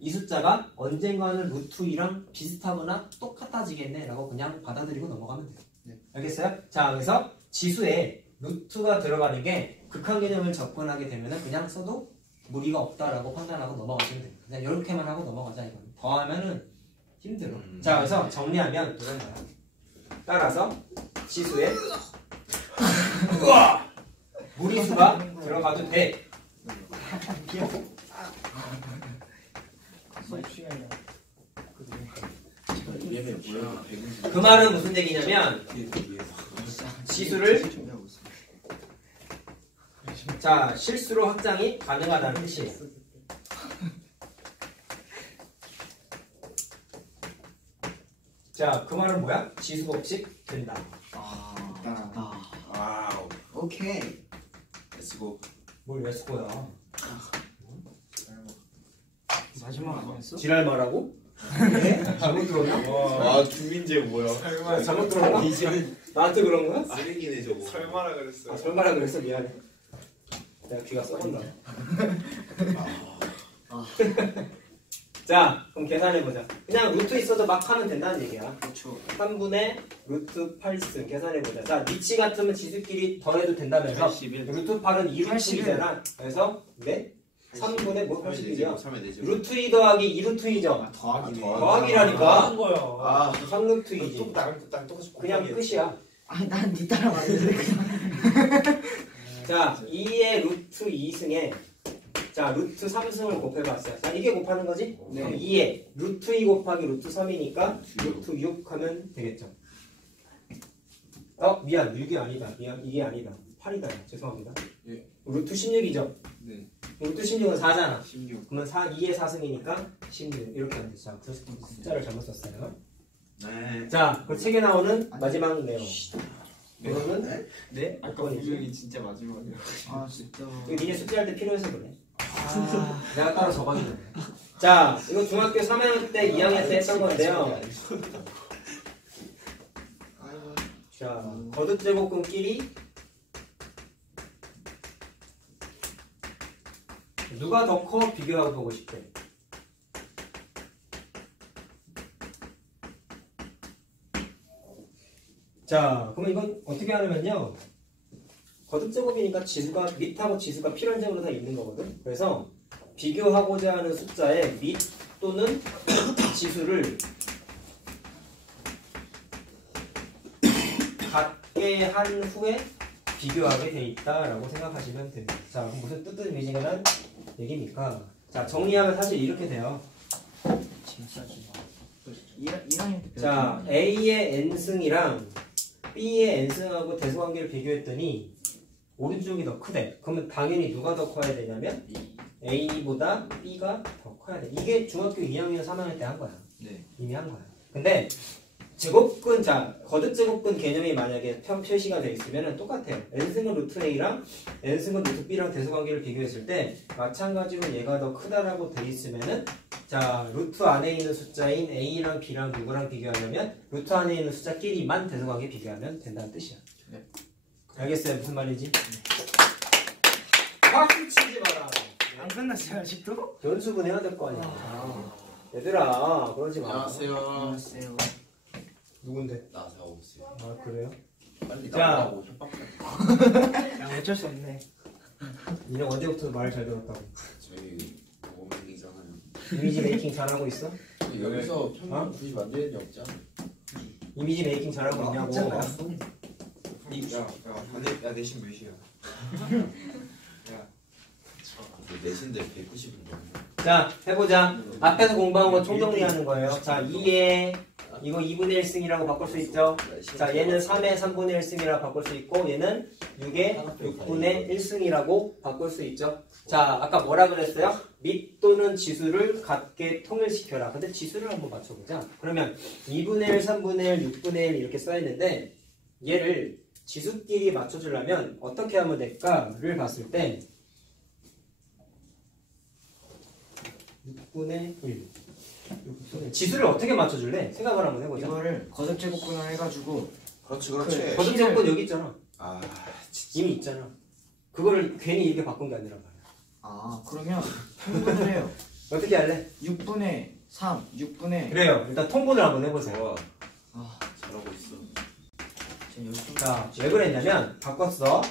이 숫자가 언젠가는 루트 2랑 비슷하거나 똑같아지겠네 라고 그냥 받아들이고 넘어가면 돼요. 네. 알겠어요? 자, 그래서 지수에 루트가 들어가는 게 극한 개념을 접근하게 되면 그냥 써도 무리가 없다라고 판단하고 넘어가시면 돼요. 그냥 이렇게만 하고 넘어가자 이거는. 더하면은 힘들어. 자, 그래서 정리하면 이런 거야. 따라서 지수에 무리수가 들어가도 돼. 얘네 뭐야? 그 말은 무슨 얘기냐면 지수를 자 실수로 확장이 가능하다는 뜻이에요. 자, 그 말은 뭐야? 지수 법칙 된다. 와우. 오케이. 렛츠고. 뭘 왜 쓰고야? 마지막 아니었어? 지랄 말하고? 네? 잘못 들었나? 아 김민재 뭐야? 설마 잘못 들었나? 나한테 그런 거야? 쓰레기네 저거. 설마라 그랬어요. 아, 설마라 그랬어. 미안해. 내가 귀가 썩었나? 자, 그럼 계산해보자. 그냥 루트 있어도 막 하면 된다는 얘기야. 그렇죠. 3분의 루트 8승 계산해보자. 자, 위치 같으면 지수끼리 더해도 된다면서 81. 루트 8은 2루트이잖아. 그래서 네? 3분의 뭐 81이야? 3의 4제곱. 루트 2 더하기 2루트이죠? 더하기네. 더하기라니까. 한 거야. 아. 3루트이지. 나랑 똑같이 그냥 끝이야. 아니 난 니 따라 왔는데 그냥. 자, 2의 루트 2승에 자, 루트 3승을 곱해봤어요. 자, 이게 곱하는 거지? 네. 그럼 2에 루트 2 곱하기 루트 3이니까 루트 6 하면 되겠죠. 미안. 6이 아니다. 미안. 이게 아니다. 8이다. 죄송합니다. 예. 루트 16이죠? 네. 루트 16은 4잖아. 16. 그러면 2의 4승이니까 16. 이렇게 하면 되죠. 자, 그래서 숫자를 잘못 썼어요. 네. 자, 그 책에 나오는 마지막 내용. 이거는 네? 아까 그건 분명히 진짜 마지막이야. 아 진짜. 이거 니네 숙제할 때 필요해서 그래. 내가 따로 적어주는 거야. 자, 이거 중학교 3학년 때, 2학년 때 했던 건데요. 자, 거듭제곱근끼리 누가 더 커? 비교하고 보고 싶대. 자, 그러면 이건 어떻게 하냐면요. 거듭제곱이니까 지수가 밑하고 지수가 필연적으로 다 있는 거거든. 그래서 비교하고자 하는 숫자의 밑 또는 지수를 같게 한 후에 비교하게 돼 있다라고 생각하시면 됩니다. 자, 그럼 무슨 뜨뜻미지근한 얘기입니까? 자, 정리하면 사실 이렇게 돼요. 진짜지. 1학년 때. 자, A의 n승이랑 B의 n승하고 대소관계를 비교했더니 오른쪽이 더 크대. 그러면 당연히 누가 더 커야 되냐면 A보다 B가 더 커야 돼. 이게 중학교 2학년, 3학년 때 한 거야. 네. 이미 한 거야. 근데 제곱근, 자, 거듭제곱근 개념이 만약에 표시가 되어 있으면 똑같아요. n승은 루트 A랑 n승은 루트 B랑 대소관계를 비교했을 때 마찬가지로 얘가 더 크다라고 되어 있으면은 자, 루트 안에 있는 숫자인 A랑 B랑 누구랑 비교하냐면 루트 안에 있는 숫자끼리만 대소관계 비교하면 된다는 뜻이야. 네. 알겠어요? 무슨 말인지? 박수 치지 마라. 안 끝났어요 아직도? 연습은 해야 될 거 아니야. 얘들아 그러지 마. 안녕하세요. 안녕하세요. 누군데? 나 사오고 있어요. 아 그래요? 빨리 자. 나오라고 협박해. 야, 어쩔 수 없네. 니네 언제부터 말을 잘 들었다고? 저희 모범생이잖아요. 이미지 메이킹 잘하고 있어? 여기서 평균 어? 굳이 만드는 게 없잖아. 이미지 메이킹 잘하고 있냐고. 야 내신 몇이야? 내신데 190은 자 해보자. 앞에서 공부한 거 총정리하는 거예요. 자 2에 이거 2분의 1승이라고 바꿀 수 있죠. 자 얘는 3의 3분의 1승이라고 바꿀 수 있고 얘는 6의 6분의 1승이라고 바꿀 수 있죠. 자 아까 뭐라 그랬어요? 밑 또는 지수를 같게 통일시켜라. 근데 지수를 한번 맞춰보자. 그러면 2분의 1, 3분의 1, 6분의 1 이렇게 써있는데 얘를 지수끼리 맞춰주려면 어떻게 하면 될까를 봤을 때 6분의 1 지수를 어떻게 맞춰줄래? 생각을 한번 해보자. 이거를 거듭 제곱분을 해가지고 그렇지 그렇지. 거듭 제곱은 여기 있잖아. 아 진짜. 이미 있잖아. 그거를 괜히 이렇게 바꾼 게 아니란 말이야. 아 그러면 통분을 해요. 어떻게 할래? 6분의 3, 6분의 그래요. 일단 통분을 한번 해보세요. 좋아. 아 잘하고 있어. 지금 여기 자, 왜 그랬냐면 바꿨어.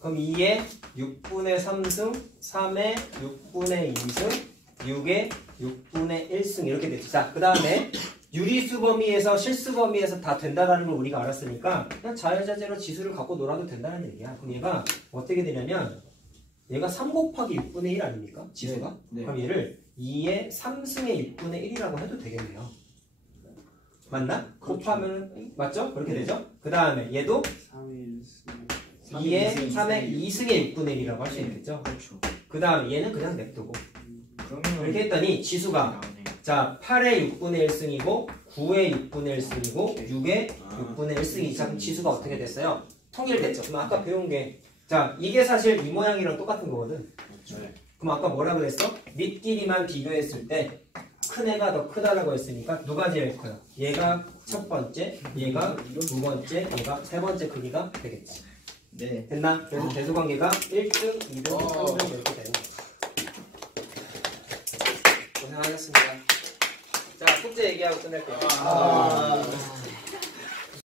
그럼 2의 6분의 3승, 3의 6분의 2승, 6의 6분의 1승 이렇게 됐지. 자, 그 다음에 유리수 범위에서 실수 범위에서 다 된다는 걸 우리가 알았으니까 그냥 자유자재로 지수를 갖고 놀아도 된다는 얘기야. 그럼 얘가 어떻게 되냐면 얘가 3 곱하기 6분의 1 아닙니까? 지수가? 네. 그럼 얘를 2의 3승의 6분의 1이라고 해도 되겠네요. 맞나? 곱하면 맞죠? 그렇게 되죠? 그 다음에 얘도 2의 3의 2승의 6분의 1이라고 할 수 있겠죠? 그렇죠. 그 다음에 얘는 그냥 냅두고 그러면 이렇게 했더니 지수가 나오네요. 자 8의 6분의 1승이고 9의 6분의 1승이고 6의 6분의 1승이 자 그럼 지수가 어떻게 됐어요? 통일됐죠. 그럼 아까 배운 게 자 이게 사실 이 모양이랑 똑같은 거거든. 그럼 아까 뭐라 그랬어? 밑끼리만 비교했을 때 큰 애가 더 크다라고 했으니까 누가 제일 커요? 얘가 첫 번째, 얘가 두 번째, 얘가 세 번째 크기가 되겠지. 네. 됐나? 그래서 대수관계가 1등, 2등, 3등 이렇게 되는 거예요. 고생하셨습니다. 자, 숙제 얘기하고 끝낼게요.